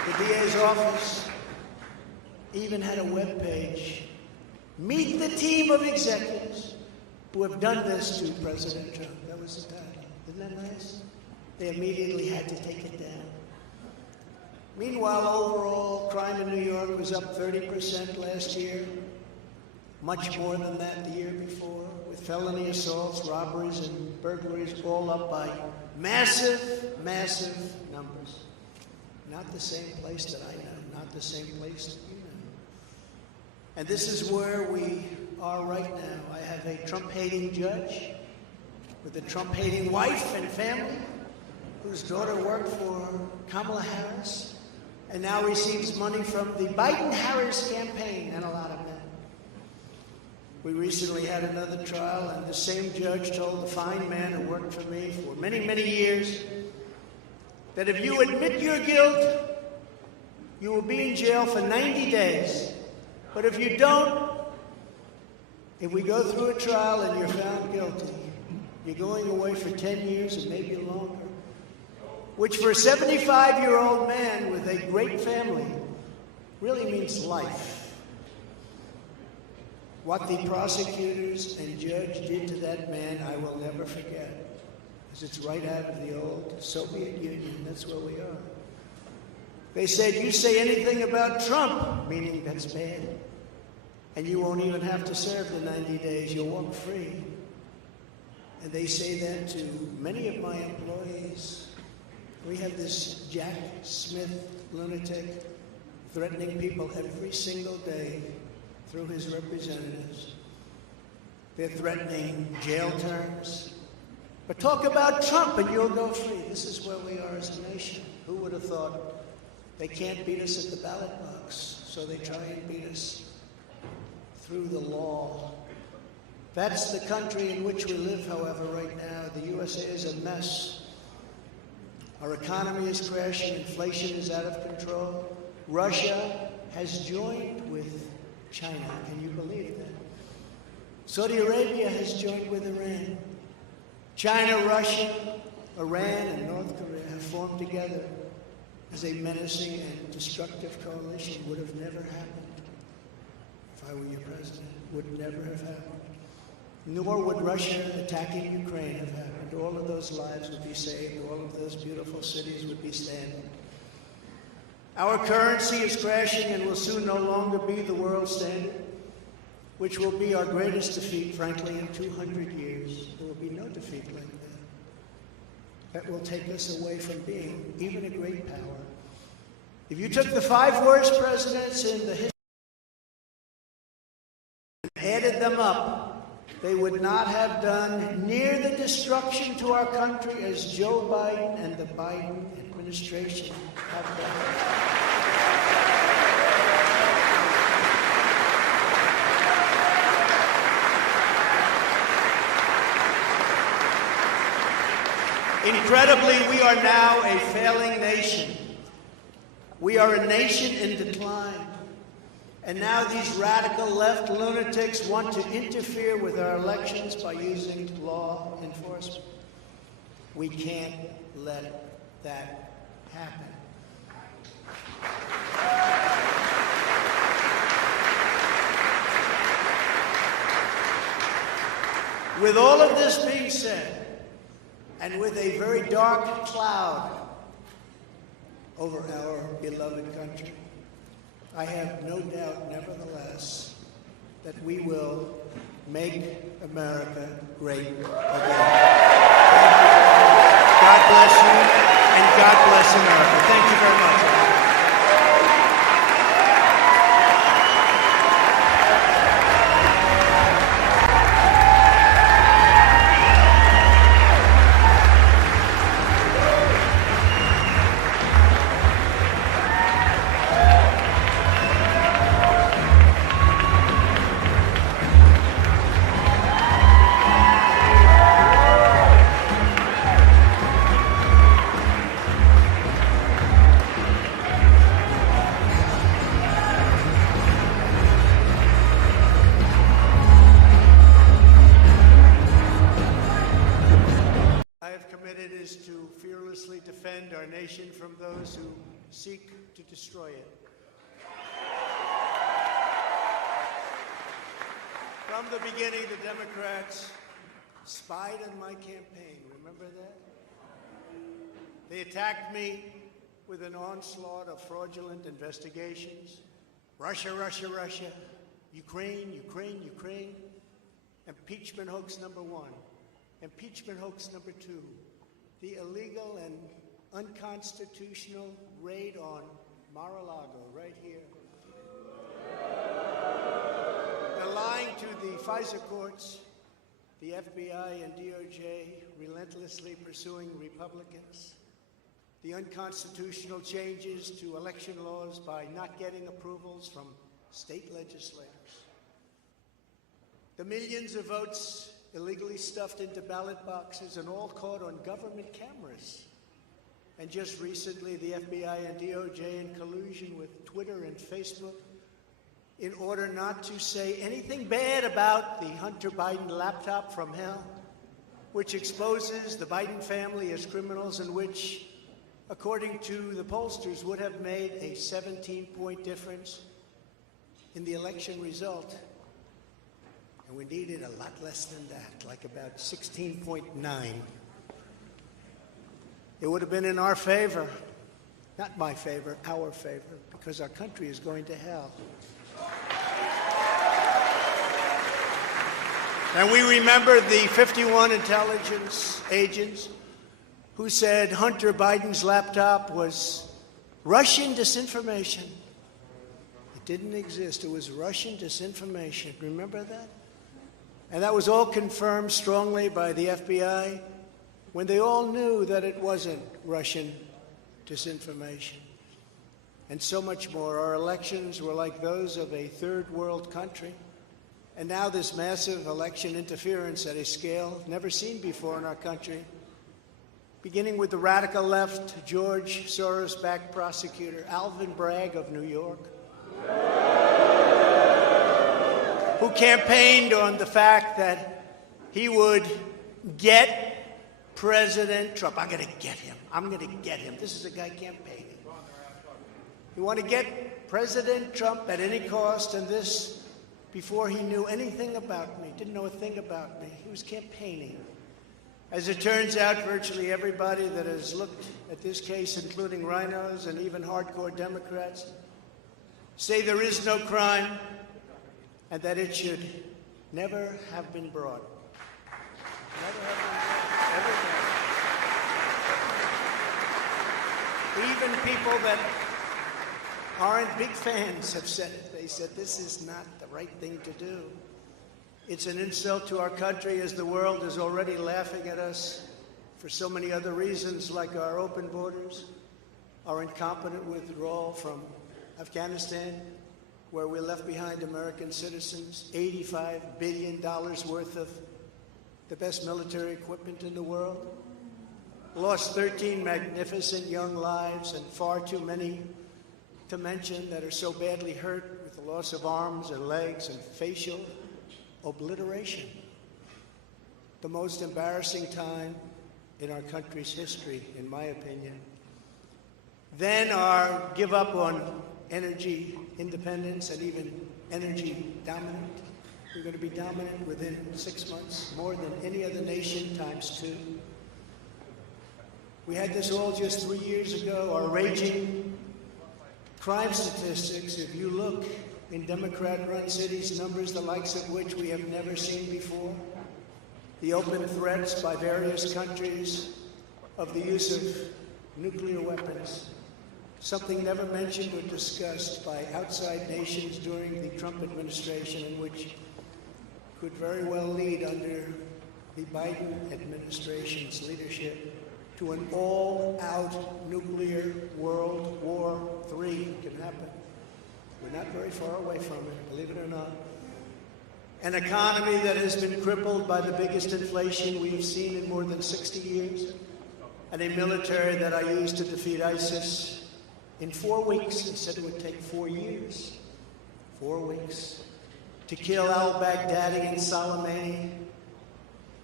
The DA's office even had a web page. Meet the team of executives who have done this to President Trump. That was the title. Isn't that nice? They immediately had to take it down. Meanwhile, overall, crime in New York was up 30% last year. Much more than that the year before, with felony assaults, robberies, and burglaries all up by massive, massive numbers. Not the same place that I know, not the same place that you know. And this is where we are right now. I have a Trump-hating judge with a Trump-hating wife and family whose daughter worked for Kamala Harris and now receives money from the Biden-Harris campaign and a lot of men. We recently had another trial, and the same judge told the fine man who worked for me for many, many years that if you admit your guilt, you will be in jail for 90 days. But if you don't, if we go through a trial and you're found guilty, you're going away for 10 years and maybe longer, which for a 75-year-old man with a great family really means life. What the prosecutors and judge did to that man, I will never forget, because it's right out of the old Soviet Union. That's where we are. They said, you say anything about Trump, meaning that's bad, and you won't even have to serve the 90 days. You'll walk free. And they say that to many of my employees. We have this Jack Smith lunatic threatening people every single day through his representatives. They're threatening jail terms. But talk about Trump and you'll go free. This is where we are as a nation. Who would have thought? They can't beat us at the ballot box, so they try and beat us through the law. That's the country in which we live, however, right now. The USA is a mess. Our economy is crashing. Inflation is out of control. Russia has joined with China. Can you believe that? Saudi Arabia has joined with Iran. China, Russia, Iran, and North Korea have formed together as a menacing and destructive coalition. Would have never happened if I were your president. Would never have happened. Nor would Russia attacking Ukraine have happened. All of those lives would be saved. All of those beautiful cities would be standing. Our currency is crashing and will soon no longer be the world standard, which will be our greatest defeat, frankly, in 200 years. There will be no defeat like that. That will take us away from being even a great power. If you took the 5 worst presidents in the history and added them up, they would not have done near the destruction to our country as Joe Biden and the Biden administration have done. Incredibly, we are now a failing nation. We are a nation in decline. And now these radical left lunatics want to interfere with our elections by using law enforcement. We can't let that happen. With all of this being said, and with a very dark cloud over our beloved country, I have no doubt, nevertheless, that we will make America great again. God bless you, and God bless America. Thank you very much. Defend our nation from those who seek to destroy it. From the beginning, the Democrats spied on my campaign. Remember that? They attacked me with an onslaught of fraudulent investigations. Russia, Russia, Russia. Ukraine, Ukraine, Ukraine. Impeachment hoax number 1. Impeachment hoax number 2. The illegal and unconstitutional raid on Mar-a-Lago, right here. The lying to the FISA courts, the FBI and DOJ relentlessly pursuing Republicans, the unconstitutional changes to election laws by not getting approvals from state legislators, the millions of votes illegally stuffed into ballot boxes and all caught on government cameras. And just recently, the FBI and DOJ in collusion with Twitter and Facebook in order not to say anything bad about the Hunter Biden laptop from hell, which exposes the Biden family as criminals and which, according to the pollsters, would have made a 17-point difference in the election result. And we needed a lot less than that, like about 16.9. It would have been in our favor, not my favor, our favor, because our country is going to hell. And we remember the 51 intelligence agents who said Hunter Biden's laptop was Russian disinformation. It didn't exist. It was Russian disinformation. Remember that? And that was all confirmed strongly by the FBI when they all knew that it wasn't Russian disinformation. And so much more. Our elections were like those of a third world country. And now this massive election interference at a scale never seen before in our country, beginning with the radical left, George Soros-backed prosecutor Alvin Bragg of New York, who campaigned on the fact that he would get President Trump. I'm going to get him. I'm going to get him. This is a guy campaigning. He wanted to get President Trump at any cost, and this before he knew anything about me, didn't know a thing about me. He was campaigning. As it turns out, virtually everybody that has looked at this case, including rhinos and even hardcore Democrats, say there is no crime and that it should never have been brought. Never have been brought. Even people that aren't big fans have said it. They said this is not the right thing to do. It's an insult to our country, as the world is already laughing at us for so many other reasons, like our open borders, our incompetent withdrawal from Afghanistan, where we left behind American citizens, $85 billion worth of the best military equipment in the world, lost 13 magnificent young lives, and far too many to mention that are so badly hurt with the loss of arms and legs and facial obliteration. The most embarrassing time in our country's history, in my opinion. Then our give up on energy independence and even energy dominant. We're going to be dominant within 6 months, more than any other nation, ×2. We had this all just 3 years ago. Our raging crime statistics, if you look in Democrat-run cities, numbers the likes of which we have never seen before. The open threats by various countries of the use of nuclear weapons, something never mentioned or discussed by outside nations during the Trump administration, and which could very well lead under the Biden administration's leadership to an all-out nuclear World War III can happen. We're not very far away from it, believe it or not. An economy that has been crippled by the biggest inflation we have seen in more than 60 years, and a military that I used to defeat ISIS in 4 weeks and said it would take 4 years. 4 weeks. To kill al-Baghdadi and Soleimani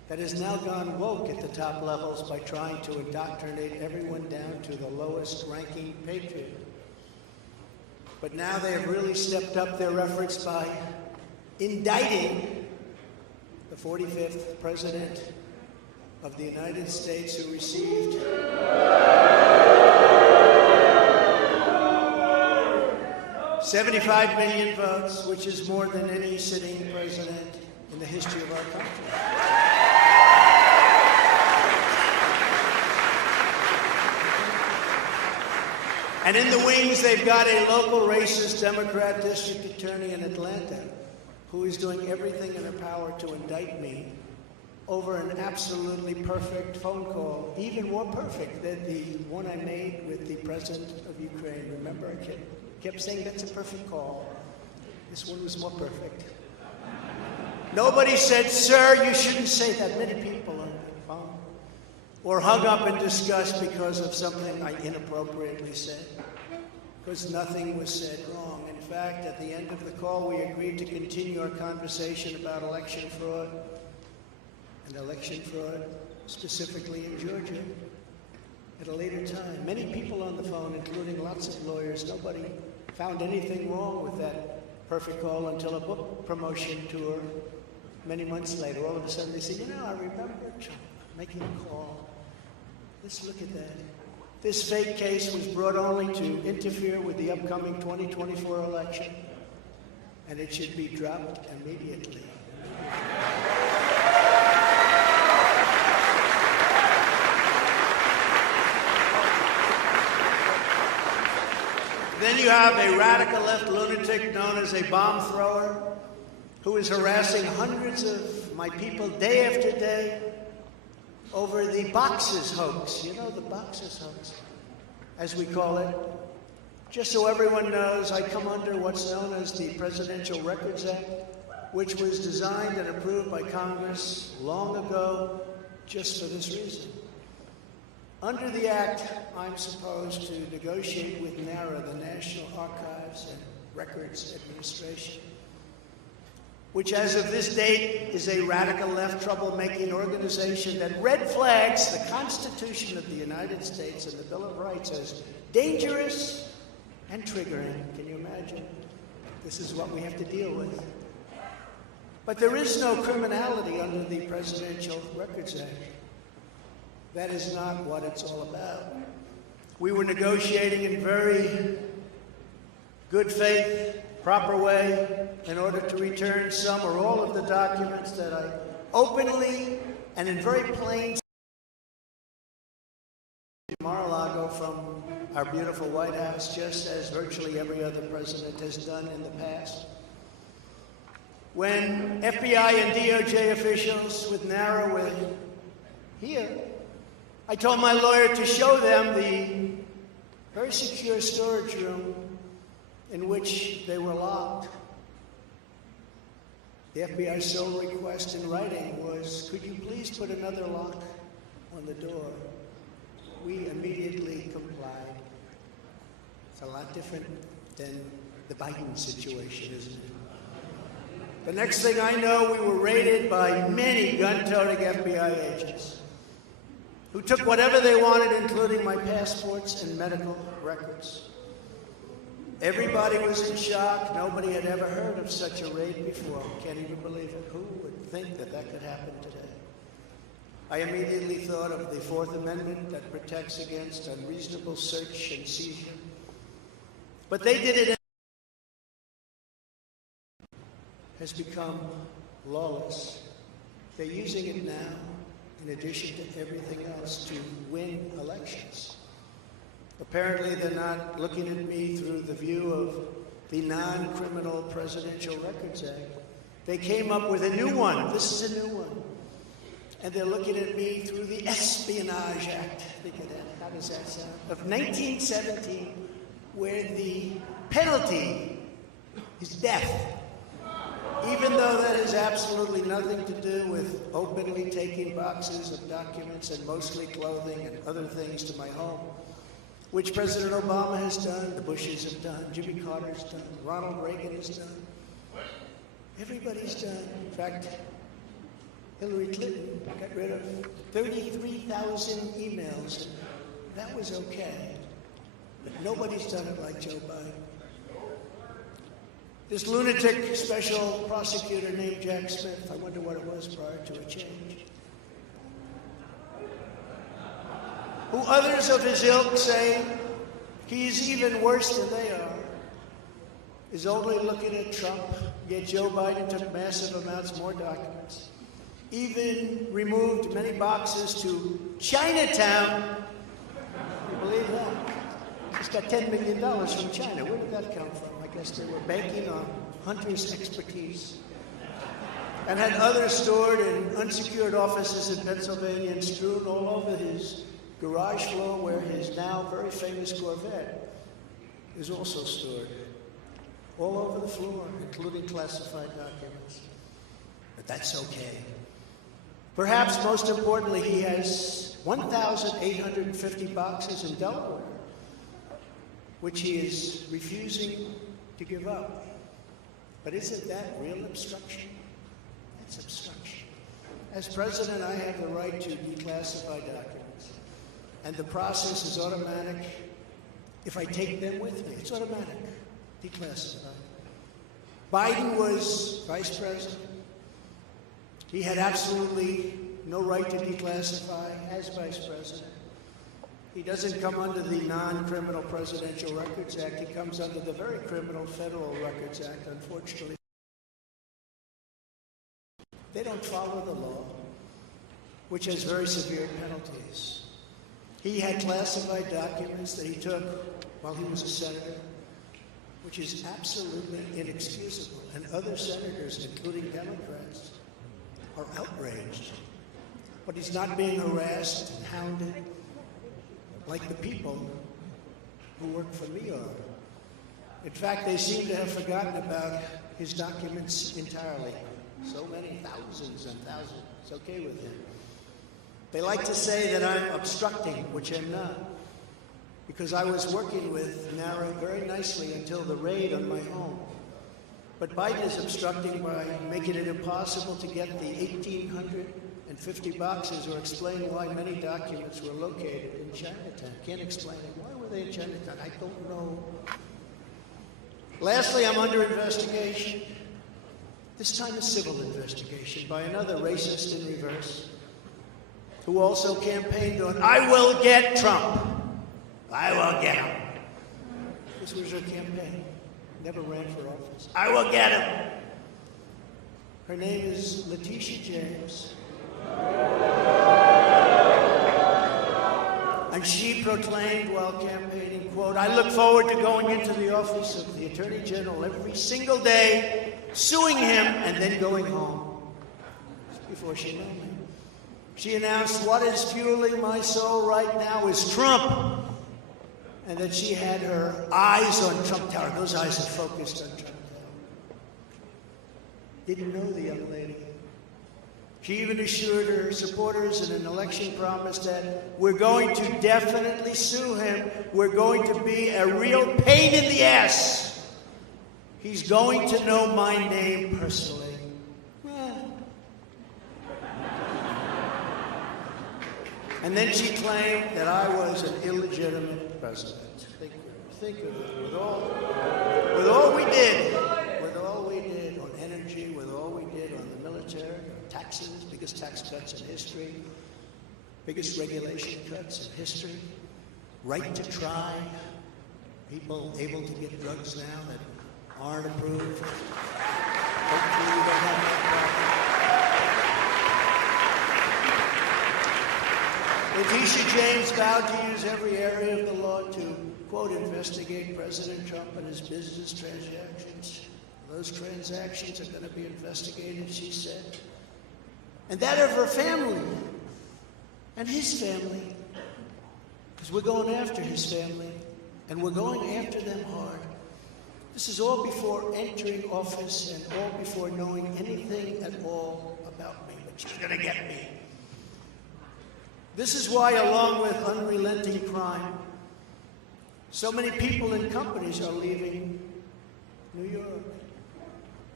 that has now gone woke at the top levels by trying to indoctrinate everyone down to the lowest ranking patriot. But now they have really stepped up their efforts by indicting the 45th President of the United States, who received 75 million votes, which is more than any sitting president in the history of our country. And in the wings, they've got a local racist Democrat district attorney in Atlanta who is doing everything in her power to indict me over an absolutely perfect phone call, even more perfect than the one I made with the president of Ukraine. Remember, I kept saying that's a perfect call. This one was more perfect. Nobody said, "Sir, you shouldn't say that." Many people on the phone. Or hung up in disgust because of something I inappropriately said. Because nothing was said wrong. In fact, at the end of the call, we agreed to continue our conversation about election fraud, and election fraud specifically in Georgia, at a later time. Many people on the phone, including lots of lawyers, nobody found anything wrong with that perfect call until a book promotion tour many months later. All of a sudden they say, I remember Trump making a call. Let's look at that. This fake case was brought only to interfere with the upcoming 2024 election, and it should be dropped immediately. Then you have a radical left lunatic known as a bomb thrower who is harassing hundreds of my people day after day over the boxes hoax. You know, the boxes hoax, as we call it. Just so everyone knows, I come under what's known as the Presidential Records Act, which was designed and approved by Congress long ago just for this reason. Under the Act, I'm supposed to negotiate with NARA, the National Archives and Records Administration, which as of this date is a radical left troublemaking organization that red flags the Constitution of the United States and the Bill of Rights as dangerous and triggering. Can you imagine? This is what we have to deal with. But there is no criminality under the Presidential Records Act. That is not what it's all about. We were negotiating in very good faith, proper way, in order to return some or all of the documents that I openly and in very plain Mar-a-Lago from our beautiful White House, just as virtually every other president has done in the past. When FBI and DOJ officials with NARA were here, I told my lawyer to show them the very secure storage room in which they were locked. The FBI's sole request in writing was, could you please put another lock on the door? We immediately complied. It's a lot different than the Biden situation, isn't it? The next thing I know, we were raided by many gun-toting FBI agents who took whatever they wanted, including my passports and medical records. Everybody was in shock. Nobody had ever heard of such a raid before. Can't even believe it. Who would think that that could happen today? I immediately thought of the Fourth Amendment that protects against unreasonable search and seizure. But they did it. Has become lawless. They're using it now, in addition to everything else, to win elections. Apparently, they're not looking at me through the view of the non-criminal Presidential Records Act. They came up with a new one. This is a new one. And they're looking at me through the Espionage Act. Think of that. How does that sound? Of 1917, where the penalty is death. Even though that has absolutely nothing to do with openly taking boxes of documents and mostly clothing and other things to my home, which President Obama has done, the Bushes have done, Jimmy Carter's done, Ronald Reagan has done. Everybody's done. In fact, Hillary Clinton got rid of 33,000 emails. That was okay. But nobody's done it like Joe Biden. This lunatic special prosecutor named Jack Smith, I wonder what it was prior to a change, who others of his ilk say he's even worse than they are, is only looking at Trump, yet Joe Biden took massive amounts more documents, even removed many boxes to Chinatown. You believe that? He's got $10 million from China. Where did that come from? I guess they were banking on Hunter's expertise, and had others stored in unsecured offices in Pennsylvania and strewn all over his garage floor, where his now very famous Corvette is also stored. All over the floor, including classified documents. But that's okay. Perhaps most importantly, he has 1,850 boxes in Delaware, which he is refusing to give up. But isn't that real obstruction? That's obstruction. As president, I have the right to declassify documents. And the process is automatic. If I take them with me, it's automatic. Declassified. Biden was vice president. He had absolutely no right to declassify as vice president. He doesn't come under the non-criminal Presidential Records Act. He comes under the very criminal Federal Records Act, unfortunately. They don't follow the law, which has very severe penalties. He had classified documents that he took while he was a senator, which is absolutely inexcusable. And other senators, including Democrats, are outraged. But he's not being harassed and hounded like the people who work for me are. In fact, they seem to have forgotten about his documents entirely. So many, thousands and thousands. It's okay with him. They like to say that I'm obstructing, which I'm not, because I was working with NARA very nicely until the raid on my home. But Biden is obstructing by making it impossible to get the 1,850 boxes or explain why many documents were located in Chinatown. Can't explain it. Why were they in Chinatown? I don't know. Lastly, I'm under investigation. This time a civil investigation by another racist in reverse, who also campaigned on, I will get Trump. I will get him. This was her campaign. Never ran for office. I will get him. Her name is Letitia James. And she proclaimed while campaigning, quote, I look forward to going into the office of the Attorney General every single day, suing him, and then going home. Before she knew me. She announced, what is fueling my soul right now is Trump. And that she had her eyes on Trump Tower. Those eyes are focused on Trump Tower. Didn't know the young lady. She even assured her supporters in an election promise that we're going to definitely sue him. We're going to be a real pain in the ass. He's going to know my name personally. And then she claimed that I was an illegitimate president. Think of it. With all we did on energy, with all we did on the military, taxes, biggest tax cuts in history, biggest regulation cuts in history, right to try, people able to get drugs now that aren't approved. Hopefully we don't have that problem. Letitia James vowed to use every area of the law to, quote, investigate President Trump and his business transactions. Those transactions are going to be investigated, she said. And that of her family and his family. Because we're going after his family, and we're going after them hard. This is all before entering office and all before knowing anything at all about me. But she's going to get me. This is why, along with unrelenting crime, so many people and companies are leaving New York.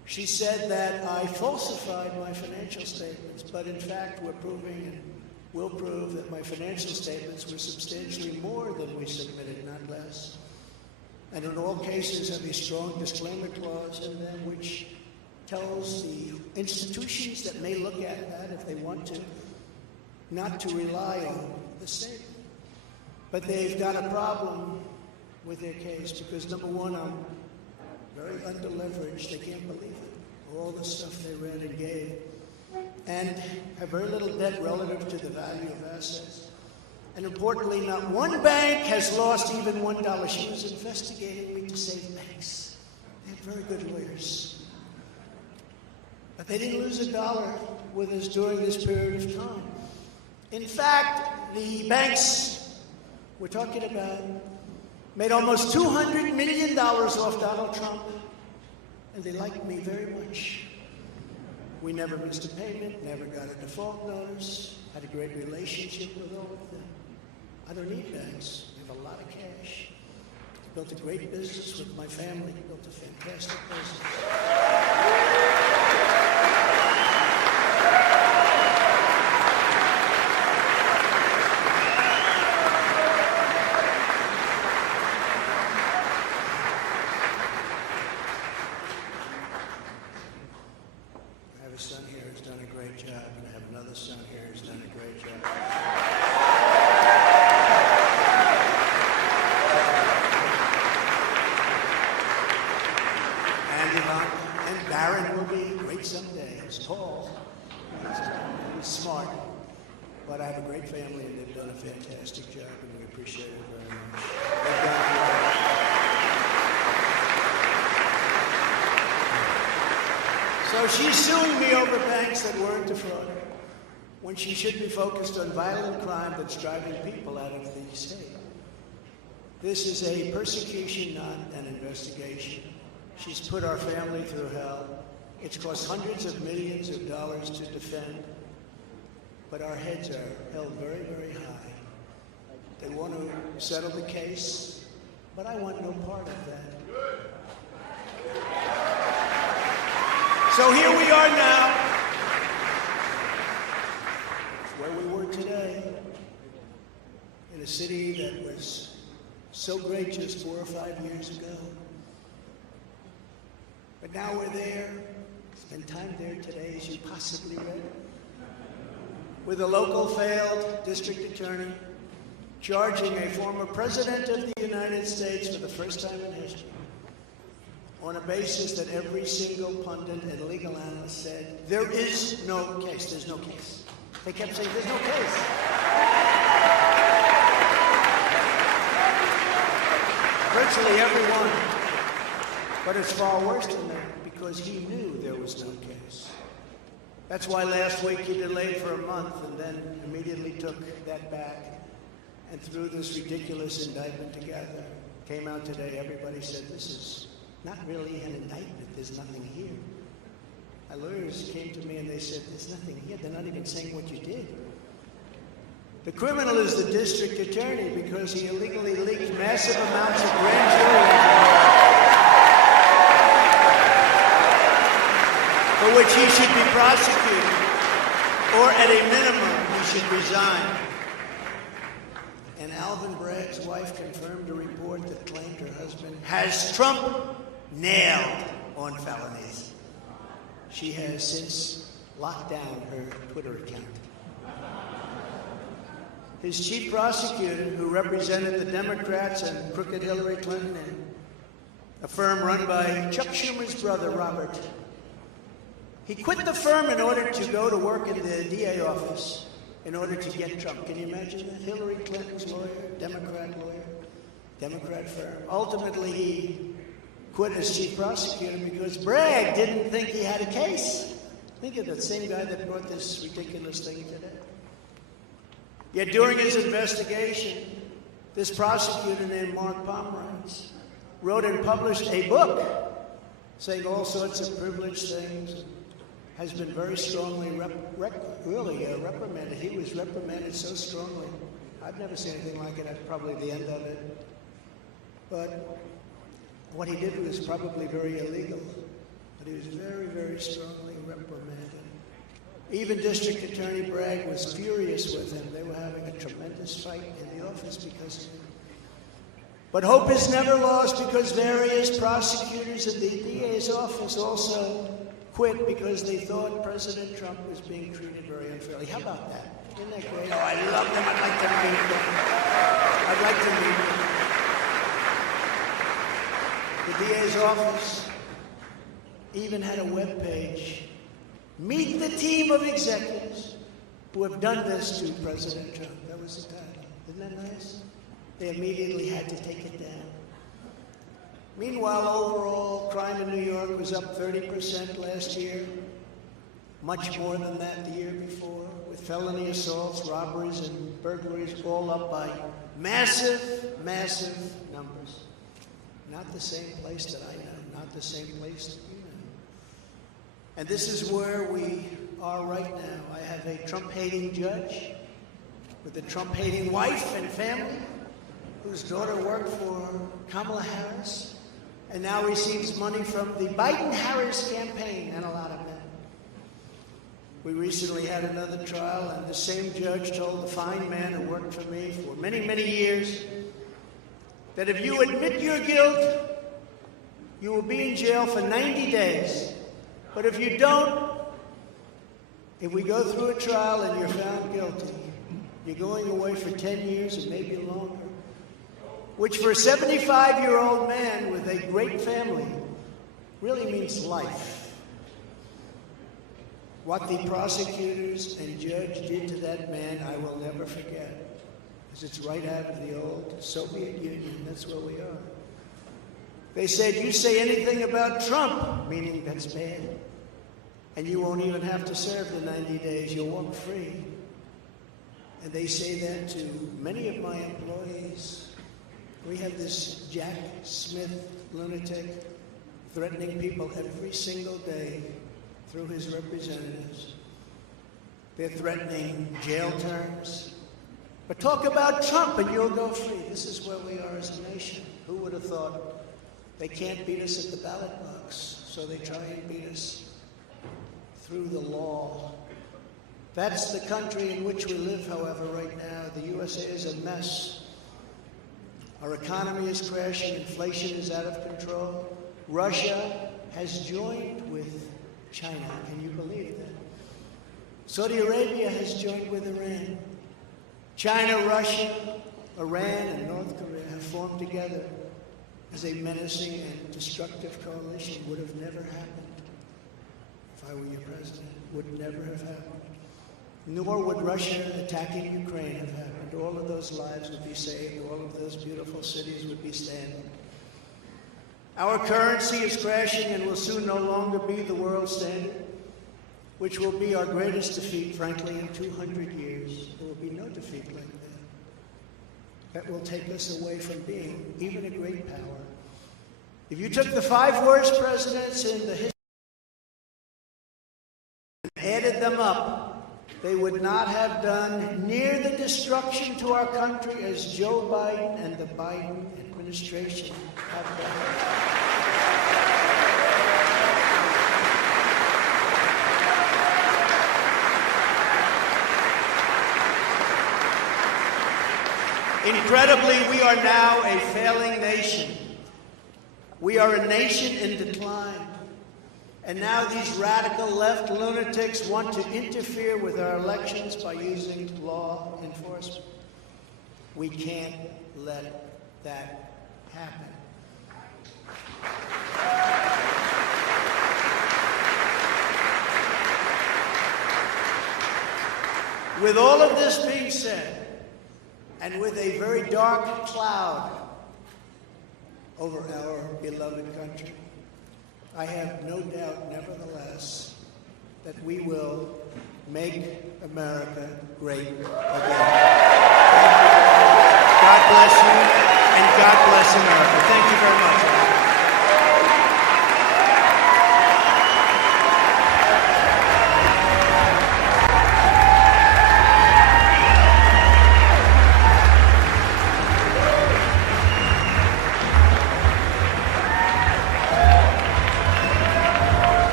She said that I falsified my financial statements, but in fact we're proving and will prove that my financial statements were substantially more than we submitted, not less. And in all cases have a strong disclaimer clause in them which tells the institutions that may look at that if they want to, not to rely on the statement. But they've got a problem with their case because, number one, I'm very underleveraged. They can't believe it. All the stuff they read and gave. And have very little debt relative to the value of assets. And importantly, not one bank has lost even $1. She was investigating me to save banks. They had very good lawyers. But they didn't lose $1 with us during this period of time. In fact, the banks we're talking about made almost $200 million off Donald Trump, and they liked me very much. We never missed a payment, never got a default notice, had a great relationship with all of them. I don't need banks. I have a lot of cash. I built a great business with my family, built a fantastic business. A son here who's done a great job, and I have another son here who's done a great job. And Ivanka and Barron will be great someday. He's tall, he's smart, but I have a great family, and they've done a fantastic job, and we appreciate it very much. So she's suing me over banks that weren't defrauded when she should be focused on violent crime that's driving people out of the state. This is a persecution, not an investigation. She's put our family through hell. It's cost hundreds of millions of dollars to defend, but our heads are held very, very high. They want to settle the case, but I want no part of that. So here we are now, where we were today, in a city that was so great just 4 or 5 years ago. But now we're there, spend time there today as you possibly read, with a local failed district attorney charging a former president of the United States for the first time in history, on a basis that every single pundit and legal analyst said, there is no case, there's no case. They kept saying, there's no case. Virtually everyone. But it's far worse than that, because he knew there was no case. That's why last week he delayed for a month and then immediately took that back and threw this ridiculous indictment together. Came out today, everybody said, this is not really an indictment, there's nothing here. My lawyers came to me and they said, there's nothing here, they're not even saying what you did. The criminal is the district attorney because he illegally leaked massive amounts of grand jury information for which he should be prosecuted, or at a minimum, he should resign. And Alvin Bragg's wife confirmed a report that claimed her husband has Trump nailed on felonies. She has since locked down her Twitter account. His chief prosecutor, who represented the Democrats and crooked Hillary Clinton in a firm run by Chuck Schumer's brother, Robert, he quit the firm in order to go to work in the DA office in order to get Trump. Can you imagine that? Hillary Clinton's lawyer, Democrat firm. Ultimately, he quit as chief prosecutor because Bragg didn't think he had a case. Think of the same guy that brought this ridiculous thing today. Yet during his investigation, this prosecutor named Mark Pomerantz wrote and published a book saying all sorts of privileged things, has been very strongly reprimanded. He was reprimanded so strongly. I've never seen anything like it. That's probably the end of it. But what he did was probably very illegal. but he was very, very strongly reprimanded. Even District Attorney Bragg was furious with him. They were having a tremendous fight in the office because of him. But hope is never lost, because various prosecutors in the DA's office also quit because they thought President Trump was being treated very unfairly. How about that? Isn't that great? Oh, I love them. I'd like to meet them. I'd like to meet them. The DA's office even had a webpage. Meet the team of executives who have done this to President Trump. That was the title. Isn't that nice? They immediately had to take it down. Meanwhile, overall, crime in New York was up 30% last year. Much more than that the year before, with felony assaults, robberies, and burglaries all up by massive, massive numbers. Not the same place that I know, not the same place that you know. And this is where we are right now. I have a Trump-hating judge with a Trump-hating wife and family, whose daughter worked for Kamala Harris and now receives money from the Biden-Harris campaign, and a lot of men. We recently had another trial, and the same judge told the fine man who worked for me for many, many years that if you admit your guilt, you will be in jail for 90 days. But if you don't, if we go through a trial and you're found guilty, you're going away for 10 years and maybe longer, which for a 75-year-old man with a great family really means life. What the prosecutors and judge did to that man, I will never forget, because it's right out of the old Soviet Union. That's where we are. They said, you say anything about Trump, meaning that's bad, and you won't even have to serve the 90 days. You'll walk free. And they say that to many of my employees. We have this Jack Smith lunatic threatening people every single day through his representatives. They're threatening jail terms. But talk about Trump and you'll go free. This is where we are as a nation. Who would have thought? They can't beat us at the ballot box, so they try and beat us through the law. That's the country in which we live, however, right now. The USA is a mess. Our economy is crashing. Inflation is out of control. Russia has joined with China. Can you believe that? Saudi Arabia has joined with Iran. China, Russia, Iran, and North Korea have formed together as a menacing and destructive coalition. Would have never happened if I were your president. Would never have happened. Nor would Russia attacking Ukraine have happened. All of those lives would be saved. All of those beautiful cities would be standing. Our currency is crashing and will soon no longer be the world standard, which will be our greatest defeat, frankly, in 200 years. There will be no defeat like that. That will take us away from being even a great power. If you took the 5 worst presidents in the history and added them up, they would not have done near the destruction to our country as Joe Biden and the Biden administration have done. Incredibly, we are now a failing nation. We are a nation in decline. And now these radical left lunatics want to interfere with our elections by using law enforcement. We can't let that happen. With all of this being said, and with a very dark cloud over our beloved country, I have no doubt, nevertheless, that we will make America great again. God bless you, and God bless America. Thank you very much.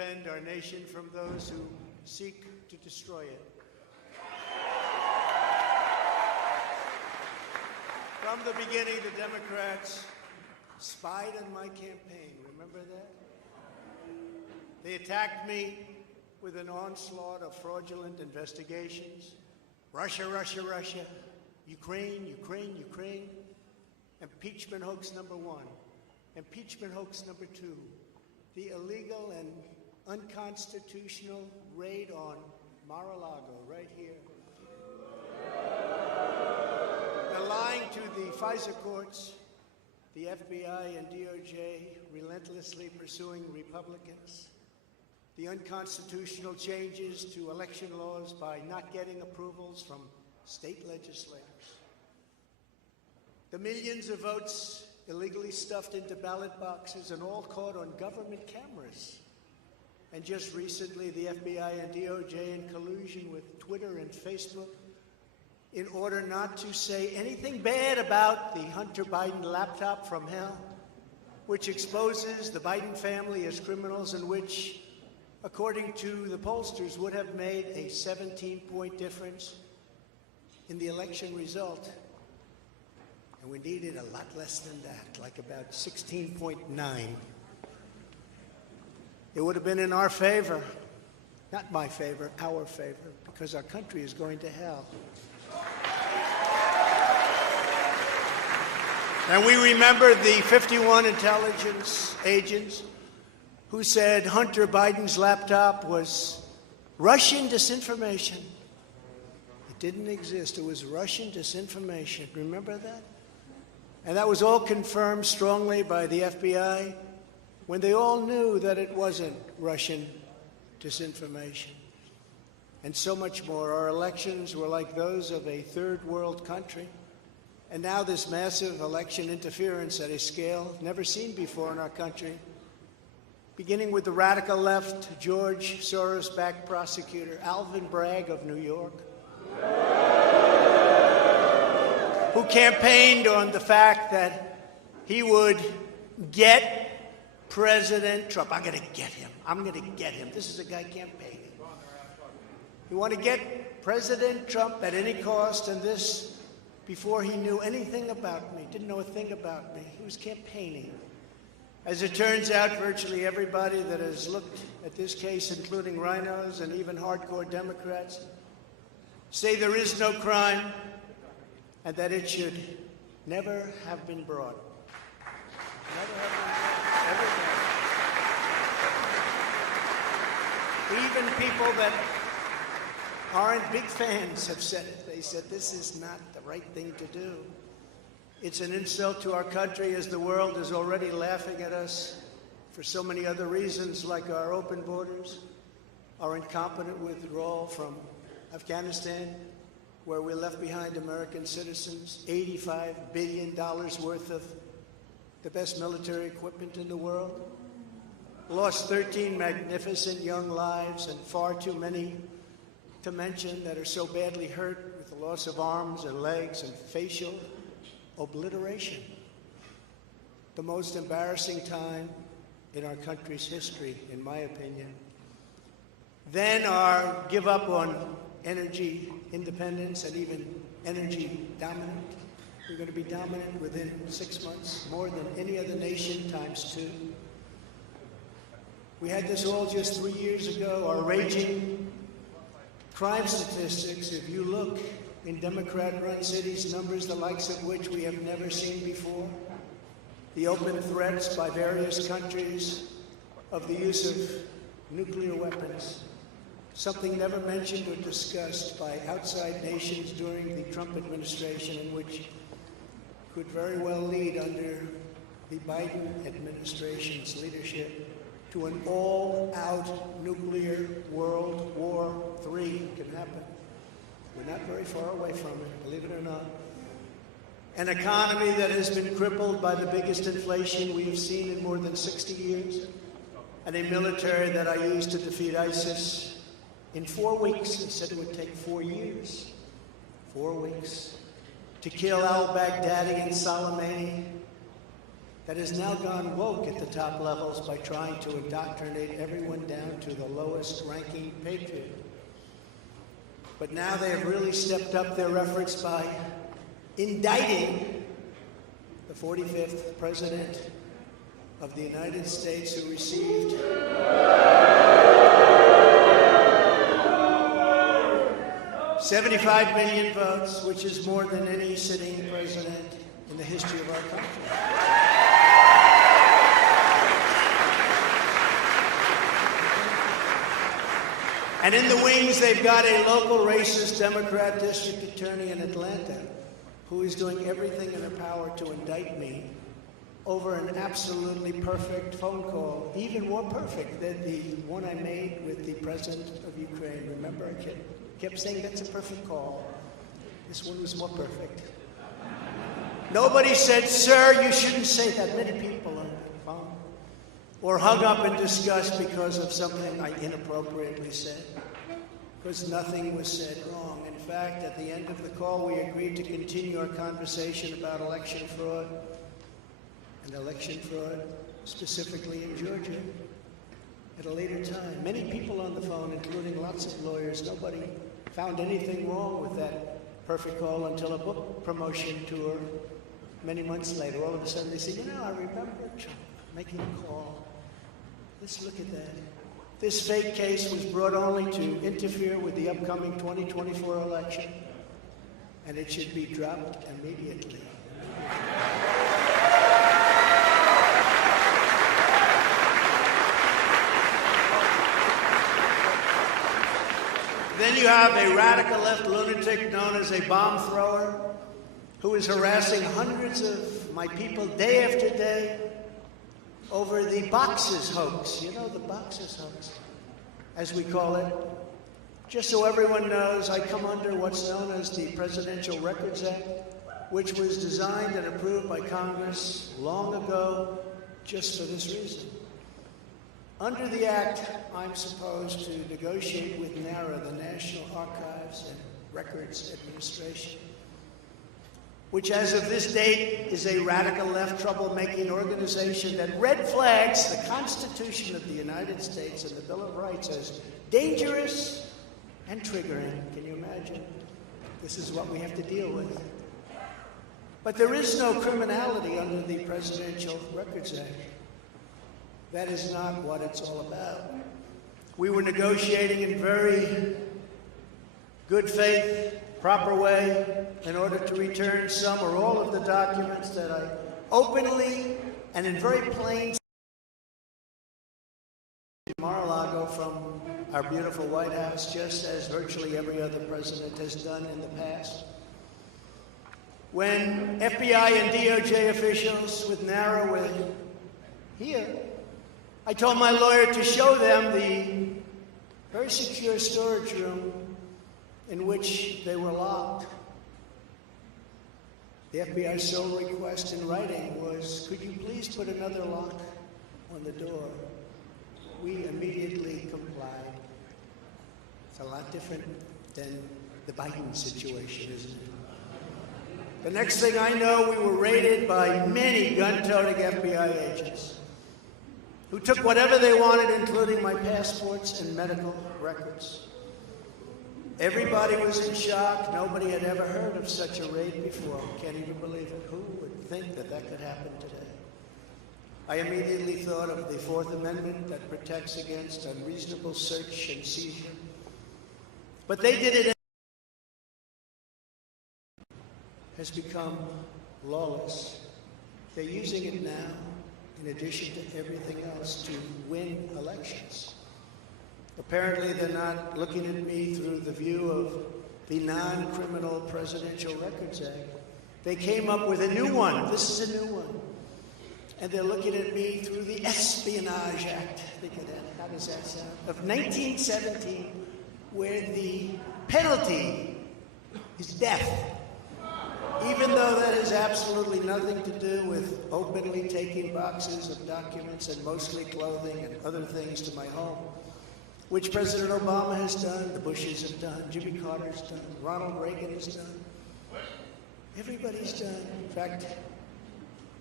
defend our nation from those who seek to destroy it. From the beginning, the Democrats spied on my campaign. Remember that? They attacked me with an onslaught of fraudulent investigations. Russia, Russia, Russia. Ukraine, Ukraine, Ukraine. Impeachment hoax number 1. Impeachment hoax number 2. The illegal and unconstitutional raid on Mar-a-Lago, right here. They're lying to the FISA courts, the FBI and DOJ relentlessly pursuing Republicans, the unconstitutional changes to election laws by not getting approvals from state legislators, the millions of votes illegally stuffed into ballot boxes and all caught on government cameras. And just recently, the FBI and DOJ in collusion with Twitter and Facebook in order not to say anything bad about the Hunter Biden laptop from hell, which exposes the Biden family as criminals and which, according to the pollsters, would have made a 17-point difference in the election result. And we needed a lot less than that, like about 16.9. It would have been in our favor, not my favor, our favor, because our country is going to hell. And we remember the 51 intelligence agents who said Hunter Biden's laptop was Russian disinformation. It didn't exist. It was Russian disinformation. Remember that? And that was all confirmed strongly by the FBI when they all knew that it wasn't Russian disinformation. And so much more. Our elections were like those of a third world country. And now this massive election interference at a scale never seen before in our country, beginning with the radical left, George Soros-backed prosecutor Alvin Bragg of New York, who campaigned on the fact that he would get President Trump. I'm going to get him. I'm going to get him. This is a guy campaigning. You want to get President Trump at any cost, and this before he knew anything about me, didn't know a thing about me. He was campaigning. As it turns out, virtually everybody that has looked at this case, including rhinos and even hardcore Democrats, say there is no crime and that it should never have been brought. Never have been brought. Ever. Even people that aren't big fans have said it. They said this is not the right thing to do. It's an insult to our country, as the world is already laughing at us for so many other reasons, like our open borders, our incompetent withdrawal from Afghanistan, where we left behind American citizens, $85 billion worth of the best military equipment in the world, lost 13 magnificent young lives, and far too many to mention that are so badly hurt with the loss of arms and legs and facial obliteration. The most embarrassing time in our country's history, in my opinion. Then our give up on energy independence and even energy dominant. We're going to be dominant within 6 months, more than any other nation ×2. We had this all just 3 years ago. Our raging crime statistics, if you look in Democrat-run cities, numbers the likes of which we have never seen before. The open threats by various countries of the use of nuclear weapons, something never mentioned or discussed by outside nations during the Trump administration, and which could very well lead under the Biden administration's leadership to an all-out nuclear World War III. Can happen. We're not very far away from it, believe it or not. An economy that has been crippled by the biggest inflation we have seen in more than 60 years, and a military that I used to defeat ISIS in 4 weeks. They said it would take 4 years. 4 weeks. To kill al-Baghdadi and Soleimani, that has now gone woke at the top levels by trying to indoctrinate everyone down to the lowest ranking patriot. But now they have really stepped up their efforts by indicting the 45th President of the United States, who received 75 million votes, which is more than any sitting president in the history of our country. And in the wings, they've got a local racist Democrat district attorney in Atlanta who is doing everything in her power to indict me over an absolutely perfect phone call, even more perfect than the one I made with the president of Ukraine. Remember, I kept saying that's a perfect call. This one was more perfect. Nobody said, "Sir, you shouldn't say that." Many people on the phone, or hung up in disgust because of something I inappropriately said, because nothing was said wrong. In fact, at the end of the call, we agreed to continue our conversation about election fraud, and election fraud specifically in Georgia, at a later time. Many people on the phone, including lots of lawyers, nobody found anything wrong with that perfect call until a book promotion tour many months later. All of a sudden they say, I remember Trump making a call. Let's look at that. This fake case was brought only to interfere with the upcoming 2024 election, and it should be dropped immediately. Then you have a radical left lunatic known as a bomb thrower who is harassing hundreds of my people day after day over the boxes hoax. You know, the boxes hoax, as we call it. Just so everyone knows, I come under what's known as the Presidential Records Act, which was designed and approved by Congress long ago just for this reason. Under the Act, I'm supposed to negotiate with NARA, the National Archives and Records Administration, which as of this date is a radical left troublemaking organization that red flags the Constitution of the United States and the Bill of Rights as dangerous and triggering. Can you imagine? This is what we have to deal with. But there is no criminality under the Presidential Records Act. That is not what it's all about. We were negotiating in very good faith, proper way, in order to return some or all of the documents that I openly and in very plain Mar-a-Lago from our beautiful White House, just as virtually every other president has done in the past. When FBI and DOJ officials with NARA were here, I told my lawyer to show them the very secure storage room in which they were locked. The FBI's sole request in writing was, could you please put another lock on the door? We immediately complied. It's a lot different than the Biden situation, isn't it? The next thing I know, we were raided by many gun-toting FBI agents who took whatever they wanted, including my passports and medical records. Everybody was in shock. Nobody had ever heard of such a raid before. Can't even believe it. Who would think that that could happen today? I immediately thought of the Fourth Amendment that protects against unreasonable search and seizure. But they did it. Has become lawless. They're using it now, in addition to everything else, to win elections. Apparently, they're not looking at me through the view of the non-criminal Presidential Records Act. They came up with a new one. This is a new one. And they're looking at me through the Espionage Act. Think of that. How does that sound? Of 1917, where the penalty is death. Even though that has absolutely nothing to do with openly taking boxes of documents and mostly clothing and other things to my home, which President Obama has done, the Bushes have done, Jimmy Carter's done, Ronald Reagan has done. Everybody's done. In fact,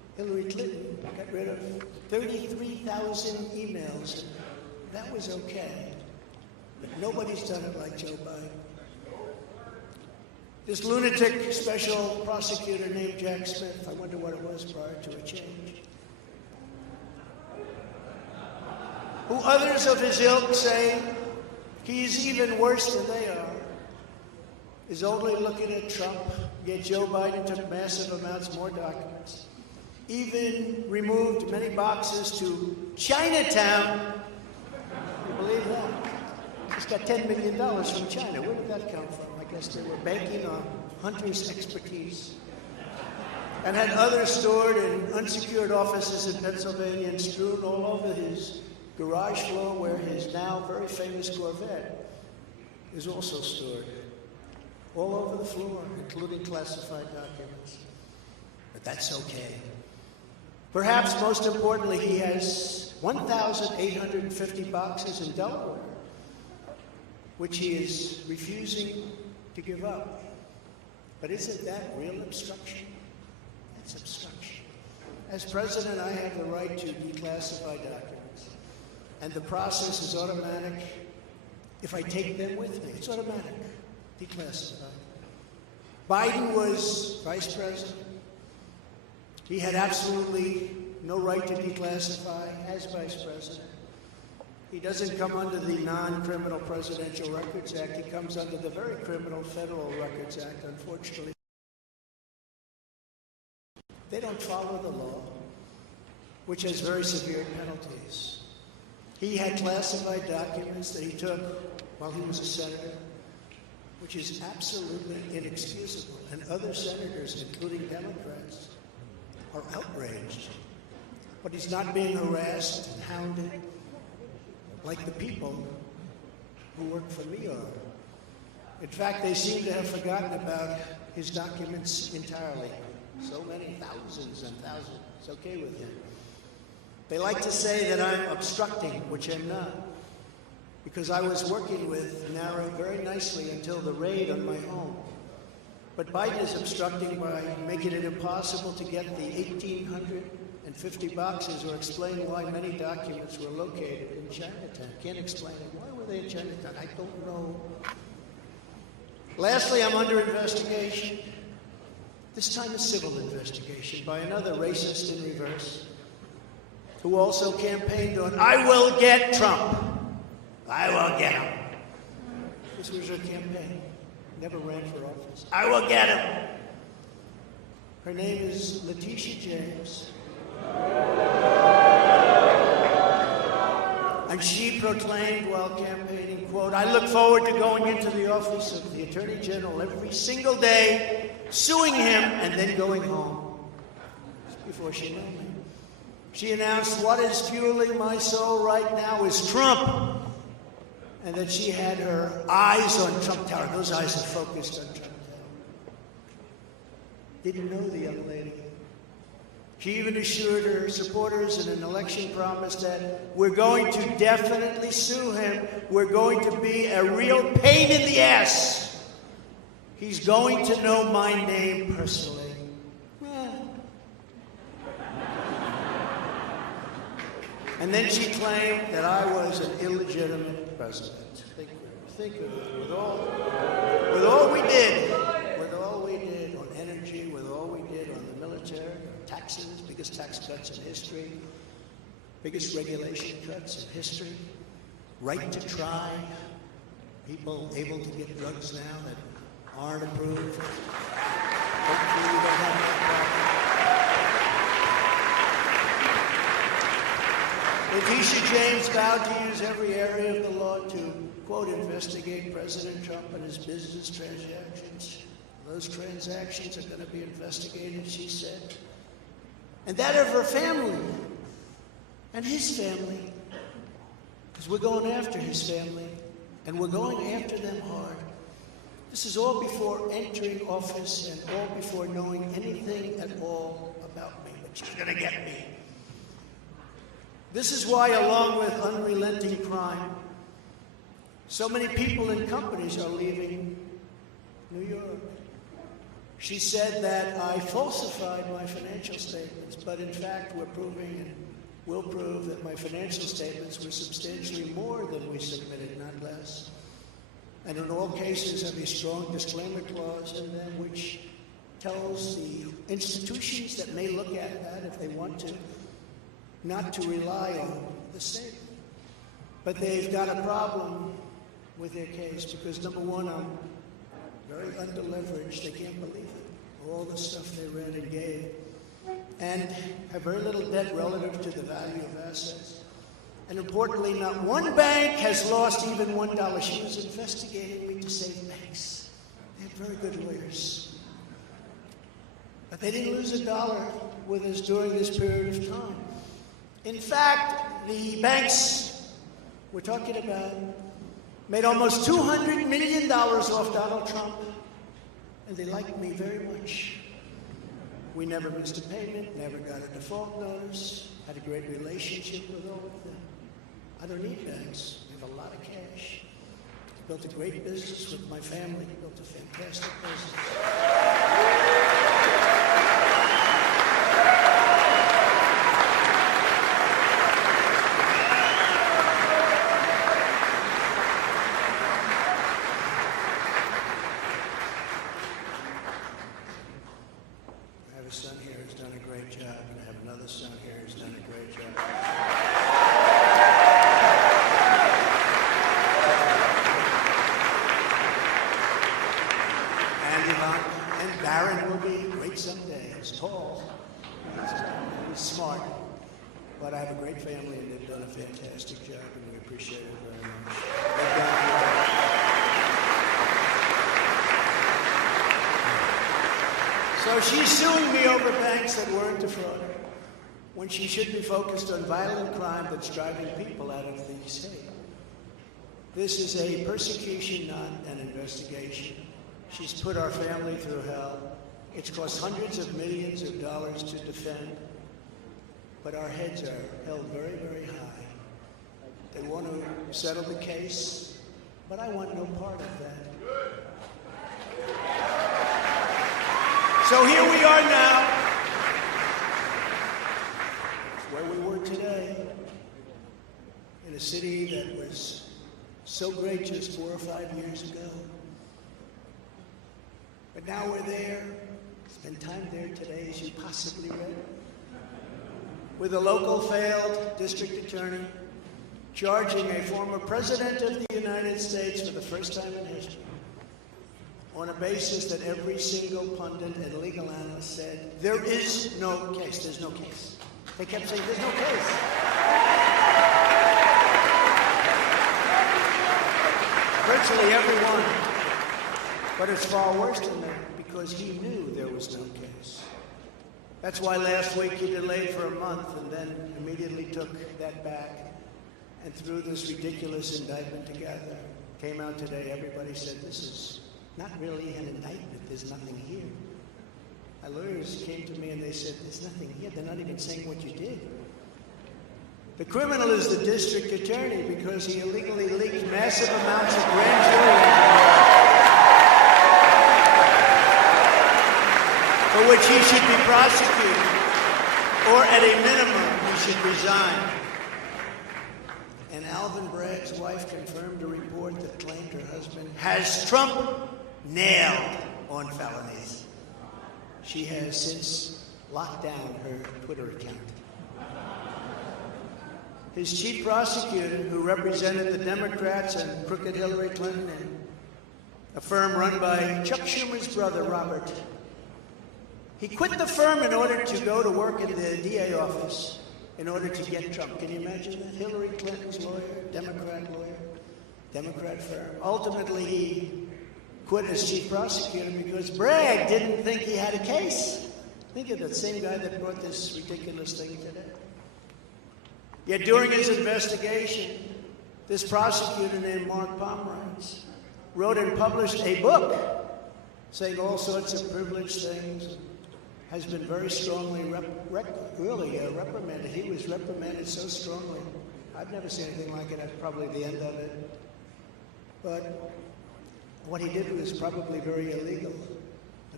Hillary Clinton got rid of 33,000 emails. That was okay. But nobody's done it like Joe Biden. This lunatic special prosecutor named Jack Smith, I wonder what it was prior to a change, who others of his ilk say he's even worse than they are, is only looking at Trump, yet Joe Biden took massive amounts more documents, even removed many boxes to Chinatown. You believe that? He's got $10 million from China. Where did that come from? I guess they were banking on Hunter's expertise, and had others stored in unsecured offices in Pennsylvania and strewn all over his garage floor, where his now very famous Corvette is also stored. All over the floor, including classified documents. But that's okay. Perhaps most importantly, he has 1,850 boxes in Delaware, which he is refusing to give up. But isn't that real obstruction? That's obstruction. As president, I have the right to declassify documents. And the process is automatic if I take them with me. It's automatic. Declassified. Biden was vice president. He had absolutely no right to declassify as vice president. He doesn't come under the non-criminal Presidential Records Act. He comes under the very criminal Federal Records Act, unfortunately. They don't follow the law, which has very severe penalties. He had classified documents that he took while he was a senator, which is absolutely inexcusable. And other senators, including Democrats, are outraged. But he's not being harassed and hounded like the people who work for me are. In fact, they seem to have forgotten about his documents entirely. So many, thousands and thousands. It's okay with him. They like to say that I'm obstructing, which I'm not, because I was working with NARA very nicely until the raid on my home. But Biden is obstructing by making it impossible to get the 1,850 boxes or explain why many documents were located in Chinatown. Can't explain it. Why were they in Chinatown? I don't know. Lastly, I'm under investigation. This time a civil investigation by another racist in reverse, who also campaigned on, I will get Trump. I will get him. This was her campaign. Never ran for office. I will get him. Her name is Letitia James. And she proclaimed while campaigning, quote, I look forward to going into the office of the Attorney General every single day, suing him, and then going home. Before she knew me. She announced, what is fueling my soul right now is Trump. And that she had her eyes on Trump Tower. Those eyes are focused on Trump Tower. Didn't know the young lady. She even assured her supporters in an election promise that we're going to definitely sue him. We're going to be a real pain in the ass. He's going to know my name personally. And then she claimed that I was an illegitimate president. Think of it. With all we did on energy, with all we did on the military, taxes, biggest tax cuts in history, biggest regulation cuts in history, right to try, people able to get drugs now that aren't approved. Hopefully we don't have that problem. Letitia James vowed to use every area of the law to, quote, investigate President Trump and his business transactions. Those transactions are going to be investigated, she said. And that of her family and his family. Because we're going after his family, and we're going after them hard. This is all before entering office and all before knowing anything at all about me. But she's going to get me. This is why, along with unrelenting crime, so many people and companies are leaving New York. She said that I falsified my financial statements, but in fact we're proving and will prove that my financial statements were substantially more than we submitted, not less. And in all cases have a strong disclaimer clause in them which tells the institutions that may look at that if they want to, not to rely on the statement. But they've got a problem with their case because, number one, I'm very underleveraged. They can't believe it. All the stuff they read and gave. And have very little debt relative to the value of assets. And importantly, not one bank has lost even $1. She was investigating me to save banks. They had very good lawyers. But they didn't lose $1 with us during this period of time. In fact, the banks we're talking about made almost $200 million off Donald Trump, and they liked me very much. We never missed a payment, never got a default notice, had a great relationship with all of them. I don't need banks. We have a lot of cash. Built a great business with my family. Built a fantastic business. Son here has done a great job, and I have another son here who's done a great job. And Ivanka and Barron will be great someday. He's tall, he's smart, but I have a great family, and they've done a fantastic job, and we appreciate it very much. So she's suing me over banks that weren't defrauded, when she should be focused on violent crime that's driving people out of the state. This is a persecution, not an investigation. She's put our family through hell. It's cost hundreds of millions of dollars to defend, but our heads are held very, very high. They want to settle the case, but I want no part of that. So here we are now, where we were today, in a city that was so great just 4 or 5 years ago. But now we're there, spend time there today, as you possibly read, with a local failed district attorney charging a former president of the United States for the first time in history, on a basis that every single pundit and legal analyst said, there is no case, there's no case. They kept saying, there's no case. Virtually everyone. But it's far worse than that, because he knew there was no case. That's why last week he delayed for a month and then immediately took that back and threw this ridiculous indictment together. Came out today, everybody said, this is not really an indictment, there's nothing here. My lawyers came to me and they said, there's nothing here, they're not even saying what you did. The criminal is the district attorney because he illegally leaked massive amounts of grand jury information, for which he should be prosecuted, or at a minimum, he should resign. And Alvin Bragg's wife confirmed a report that claimed her husband has Trump nailed on felonies. She has since locked down her Twitter account. His chief prosecutor, who represented the Democrats and crooked Hillary Clinton, a firm run by Chuck Schumer's brother, Robert, he quit the firm in order to go to work in the DA office in order to get Trump. Can you imagine that? Hillary Clinton's lawyer, Democrat firm. Ultimately, he quit as chief prosecutor because Bragg didn't think he had a case. Think of the same guy that brought this ridiculous thing today. Yet during his investigation, this prosecutor named Mark Pomerantz wrote and published a book saying all sorts of privileged things, has been very strongly reprimanded. He was reprimanded so strongly. I've never seen anything like it. That's probably the end of it. But what he did was probably very illegal.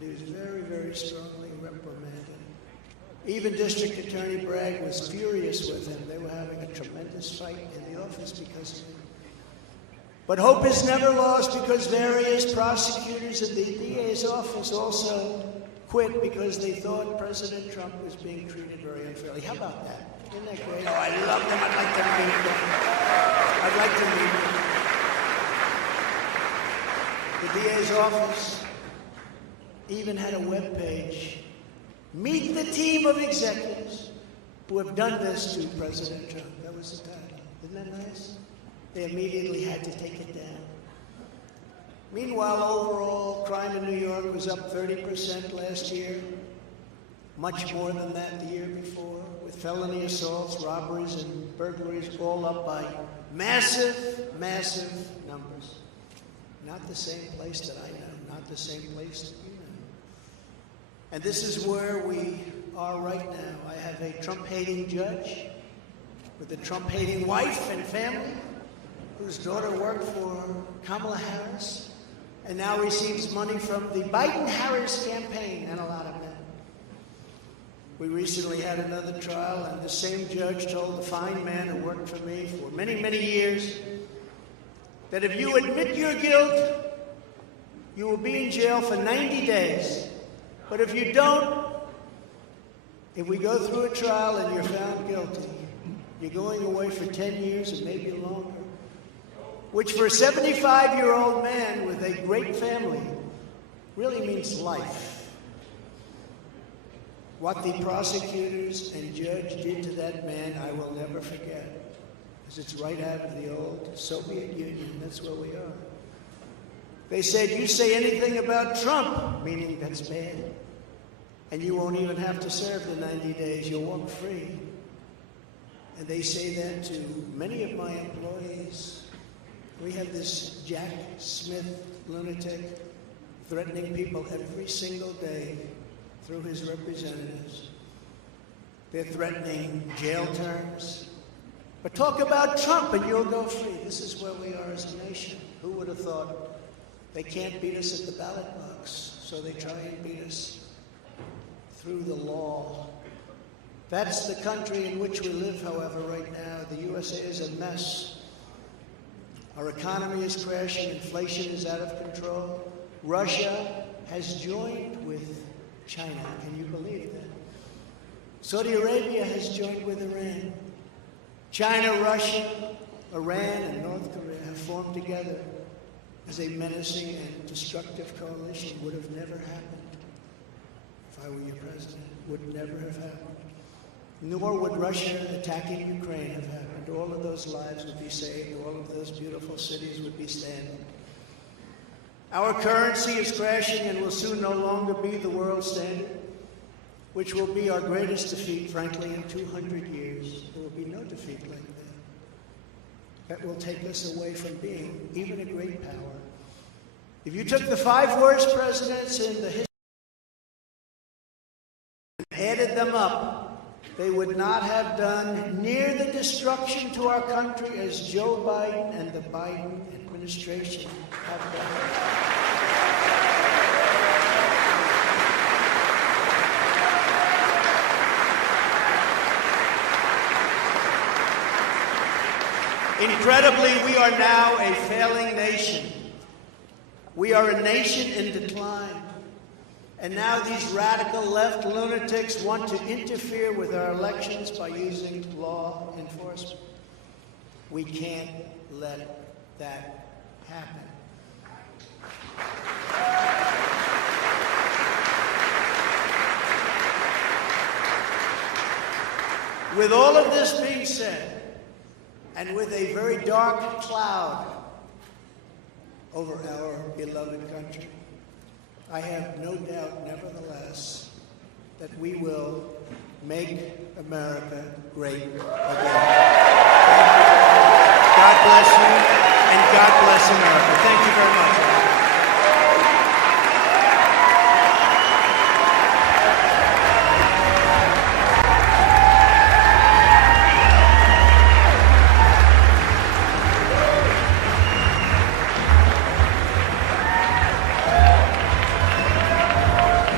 He was very, very strongly reprimanded. Even District Attorney Bragg was furious with him. They were having a tremendous fight in the office because of him. But hope is never lost because various prosecutors in the DA's office also quit because they thought President Trump was being treated very unfairly. How about that? Isn't that great? Oh, I love them. I'd like to meet them. I'd like to meet them. The DA's office even had a web page. Meet the team of executives who have done this to President Trump. That was the title. Isn't that nice? They immediately had to take it down. Meanwhile, overall, crime in New York was up 30% last year, much more than that the year before, with felony assaults, robberies, and burglaries all up by massive, massive numbers. Not the same place that I know, not the same place that you know. And this is where we are right now. I have a Trump-hating judge with a Trump-hating wife and family, whose daughter worked for Kamala Harris and now receives money from the Biden-Harris campaign and a lot of men. We recently had another trial, and the same judge told the fine man who worked for me for many, many years that if you admit your guilt, you will be in jail for 90 days. But if you don't, if we go through a trial and you're found guilty, you're going away for 10 years and maybe longer. Which for a 75-year-old man with a great family really means life. What the prosecutors and judge did to that man, I will never forget, because it's right out of the old Soviet Union. That's where we are. They said, you say anything about Trump, meaning that's bad, and you won't even have to serve the 90 days. You'll walk free. And they say that to many of my employees. We have this Jack Smith lunatic threatening people every single day through his representatives. They're threatening jail terms. But talk about Trump and you'll go free. This is where we are as a nation. Who would have thought? They can't beat us at the ballot box, so they try and beat us through the law. That's the country in which we live, however, right now. The USA is a mess. Our economy is crashing, inflation is out of control. Russia has joined with China. Can you believe that? Saudi Arabia has joined with Iran. China, Russia, Iran, and North Korea have formed together as a menacing and destructive coalition. Would have never happened if I were your president. Would never have happened. Nor would Russia attacking Ukraine have happened. All of those lives would be saved. All of those beautiful cities would be standing. Our currency is crashing and will soon no longer be the world standard, which will be our greatest defeat, frankly, in 200 years. There will be no defeat like that. That will take us away from being even a great power. If you took the 5 worst presidents in the history and added them up, they would not have done near the destruction to our country as Joe Biden and the Biden administration have done. Incredibly, we are now a failing nation. We are a nation in decline. And now these radical left lunatics want to interfere with our elections by using law enforcement. We can't let that happen. With all of this being said, and with a very dark cloud over our beloved country, I have no doubt, nevertheless, that we will make America great again. God bless you, and God bless America. Thank you very much.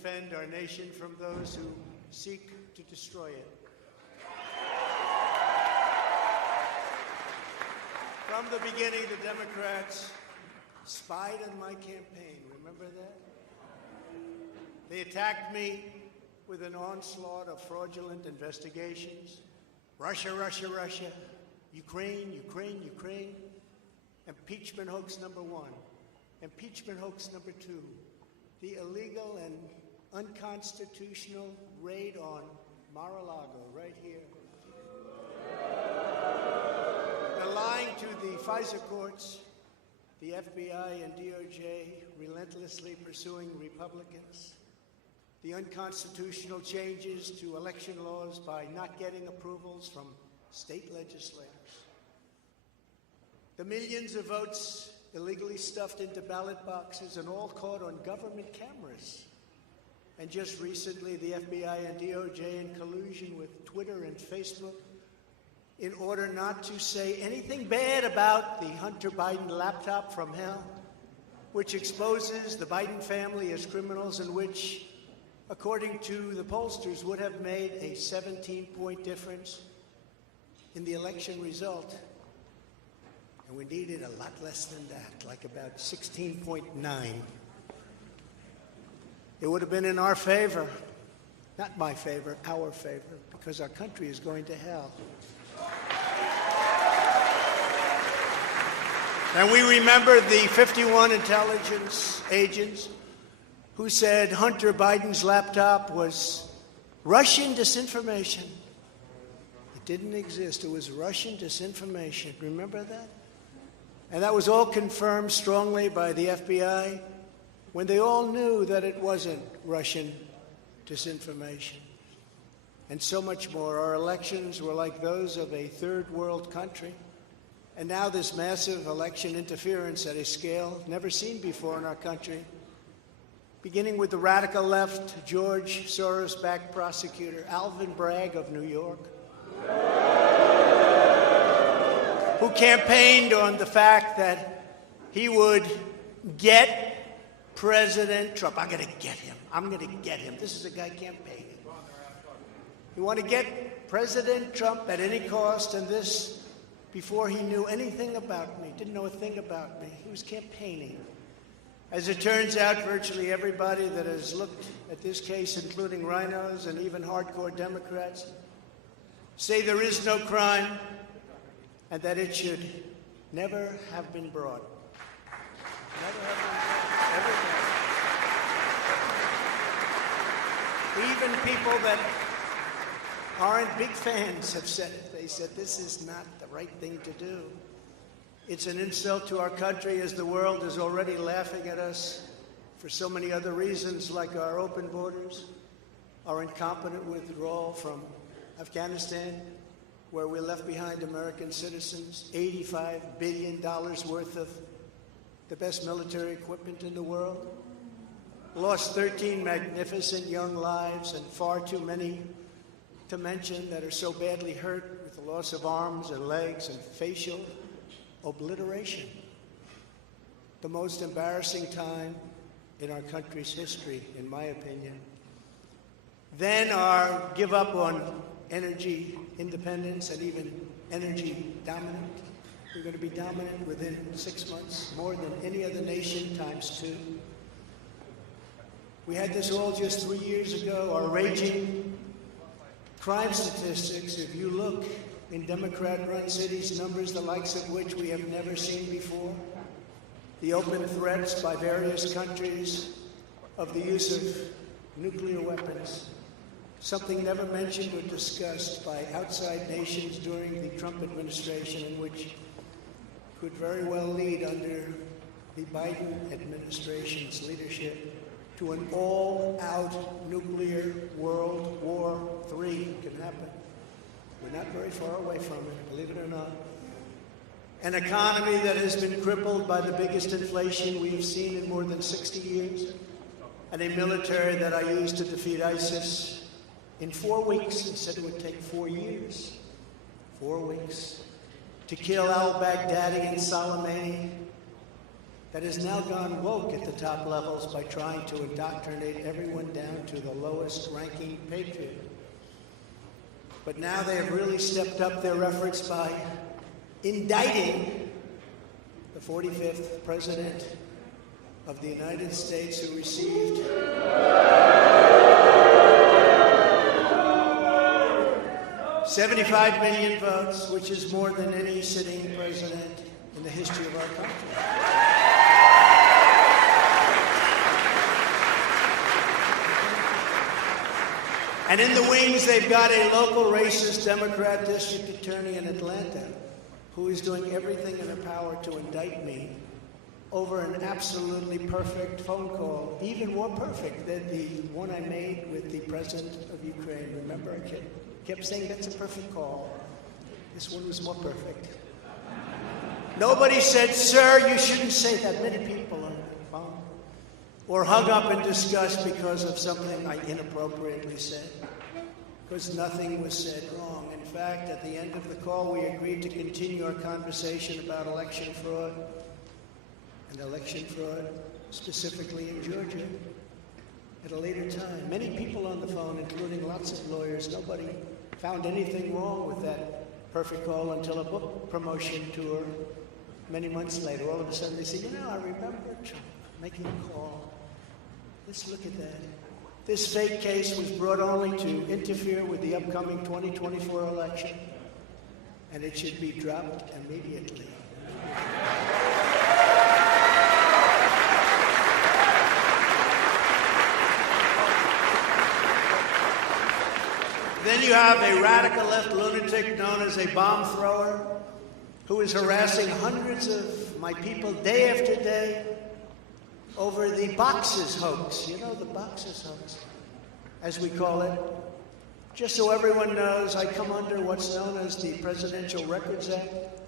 defend our nation from those who seek to destroy it. From the beginning, the Democrats spied on my campaign. Remember that? They attacked me with an onslaught of fraudulent investigations. Russia, Russia, Russia. Ukraine, Ukraine, Ukraine. Impeachment hoax number 1. Impeachment hoax number 2. The illegal and unconstitutional raid on Mar-a-Lago, right here. The lying to the FISA courts, the FBI and DOJ relentlessly pursuing Republicans, the unconstitutional changes to election laws by not getting approvals from state legislators, the millions of votes illegally stuffed into ballot boxes and all caught on government cameras. And just recently, the FBI and DOJ in collusion with Twitter and Facebook in order not to say anything bad about the Hunter Biden laptop from hell, which exposes the Biden family as criminals and which, according to the pollsters, would have made a 17-point difference in the election result. And we needed a lot less than that, like about 16.9. It would have been in our favor, not my favor, our favor, because our country is going to hell. And we remember the 51 intelligence agents who said Hunter Biden's laptop was Russian disinformation. It didn't exist. It was Russian disinformation. Remember that? And that was all confirmed strongly by the FBI when they all knew that it wasn't Russian disinformation. And so much more. Our elections were like those of a third world country. And now this massive election interference at a scale never seen before in our country, beginning with the radical left, George Soros-backed prosecutor Alvin Bragg of New York, who campaigned on the fact that he would get President Trump. I'm going to get him. I'm going to get him. This is a guy campaigning. You want to get President Trump at any cost, and this before he knew anything about me, didn't know a thing about me. He was campaigning. As it turns out, virtually everybody that has looked at this case, including rhinos and even hardcore Democrats, say there is no crime and that it should never have been brought. Never have been brought. Ever. Even people that aren't big fans have said it. They said this is not the right thing to do. It's an insult to our country, as the world is already laughing at us for so many other reasons, like our open borders, our incompetent withdrawal from Afghanistan, where we left behind American citizens, $85 billion worth of the best military equipment in the world, lost 13 magnificent young lives, and far too many to mention that are so badly hurt with the loss of arms and legs and facial obliteration. The most embarrassing time in our country's history, in my opinion. Then our give up on energy independence and even energy dominant. We're going to be dominant within 6 months, more than any other nation, ×2. We had this all just 3 years ago. Our raging crime statistics, if you look in Democrat-run cities, numbers the likes of which we have never seen before. The open threats by various countries of the use of nuclear weapons, something never mentioned or discussed by outside nations during the Trump administration, and which could very well lead under the Biden administration's leadership to an all-out nuclear World War III can happen. We're not very far away from it, believe it or not. An economy that has been crippled by the biggest inflation we have seen in more than 60 years, and a military that I used to defeat ISIS in 4 weeks. He said it would take 4 years. 4 weeks. To kill al-Baghdadi and Soleimani that has now gone woke at the top levels by trying to indoctrinate everyone down to the lowest ranking patriot. But now they have really stepped up their efforts by indicting the 45th President of the United States, who received 75 million votes, which is more than any sitting president in the history of our country. And in the wings, they've got a local racist Democrat district attorney in Atlanta who is doing everything in her power to indict me over an absolutely perfect phone call, even more perfect than the one I made with the president of Ukraine. Remember, I kept saying that's a perfect call. This one was more perfect. Nobody said, "Sir, you shouldn't say that." Many people on the phone or hung up in disgust because of something I inappropriately said, because nothing was said wrong. In fact, at the end of the call, we agreed to continue our conversation about election fraud, specifically in Georgia, at a later time. Many people on the phone, including lots of lawyers, nobody found anything wrong with that perfect call until a book promotion tour many months later. All of a sudden they say, I remember Trump making a call. Let's look at that. This fake case was brought only to interfere with the upcoming 2024 election, and it should be dropped immediately. Then you have a radical left lunatic known as a bomb thrower who is harassing hundreds of my people day after day over the boxes hoax. You know, the boxes hoax, as we call it. Just so everyone knows, I come under what's known as the Presidential Records Act.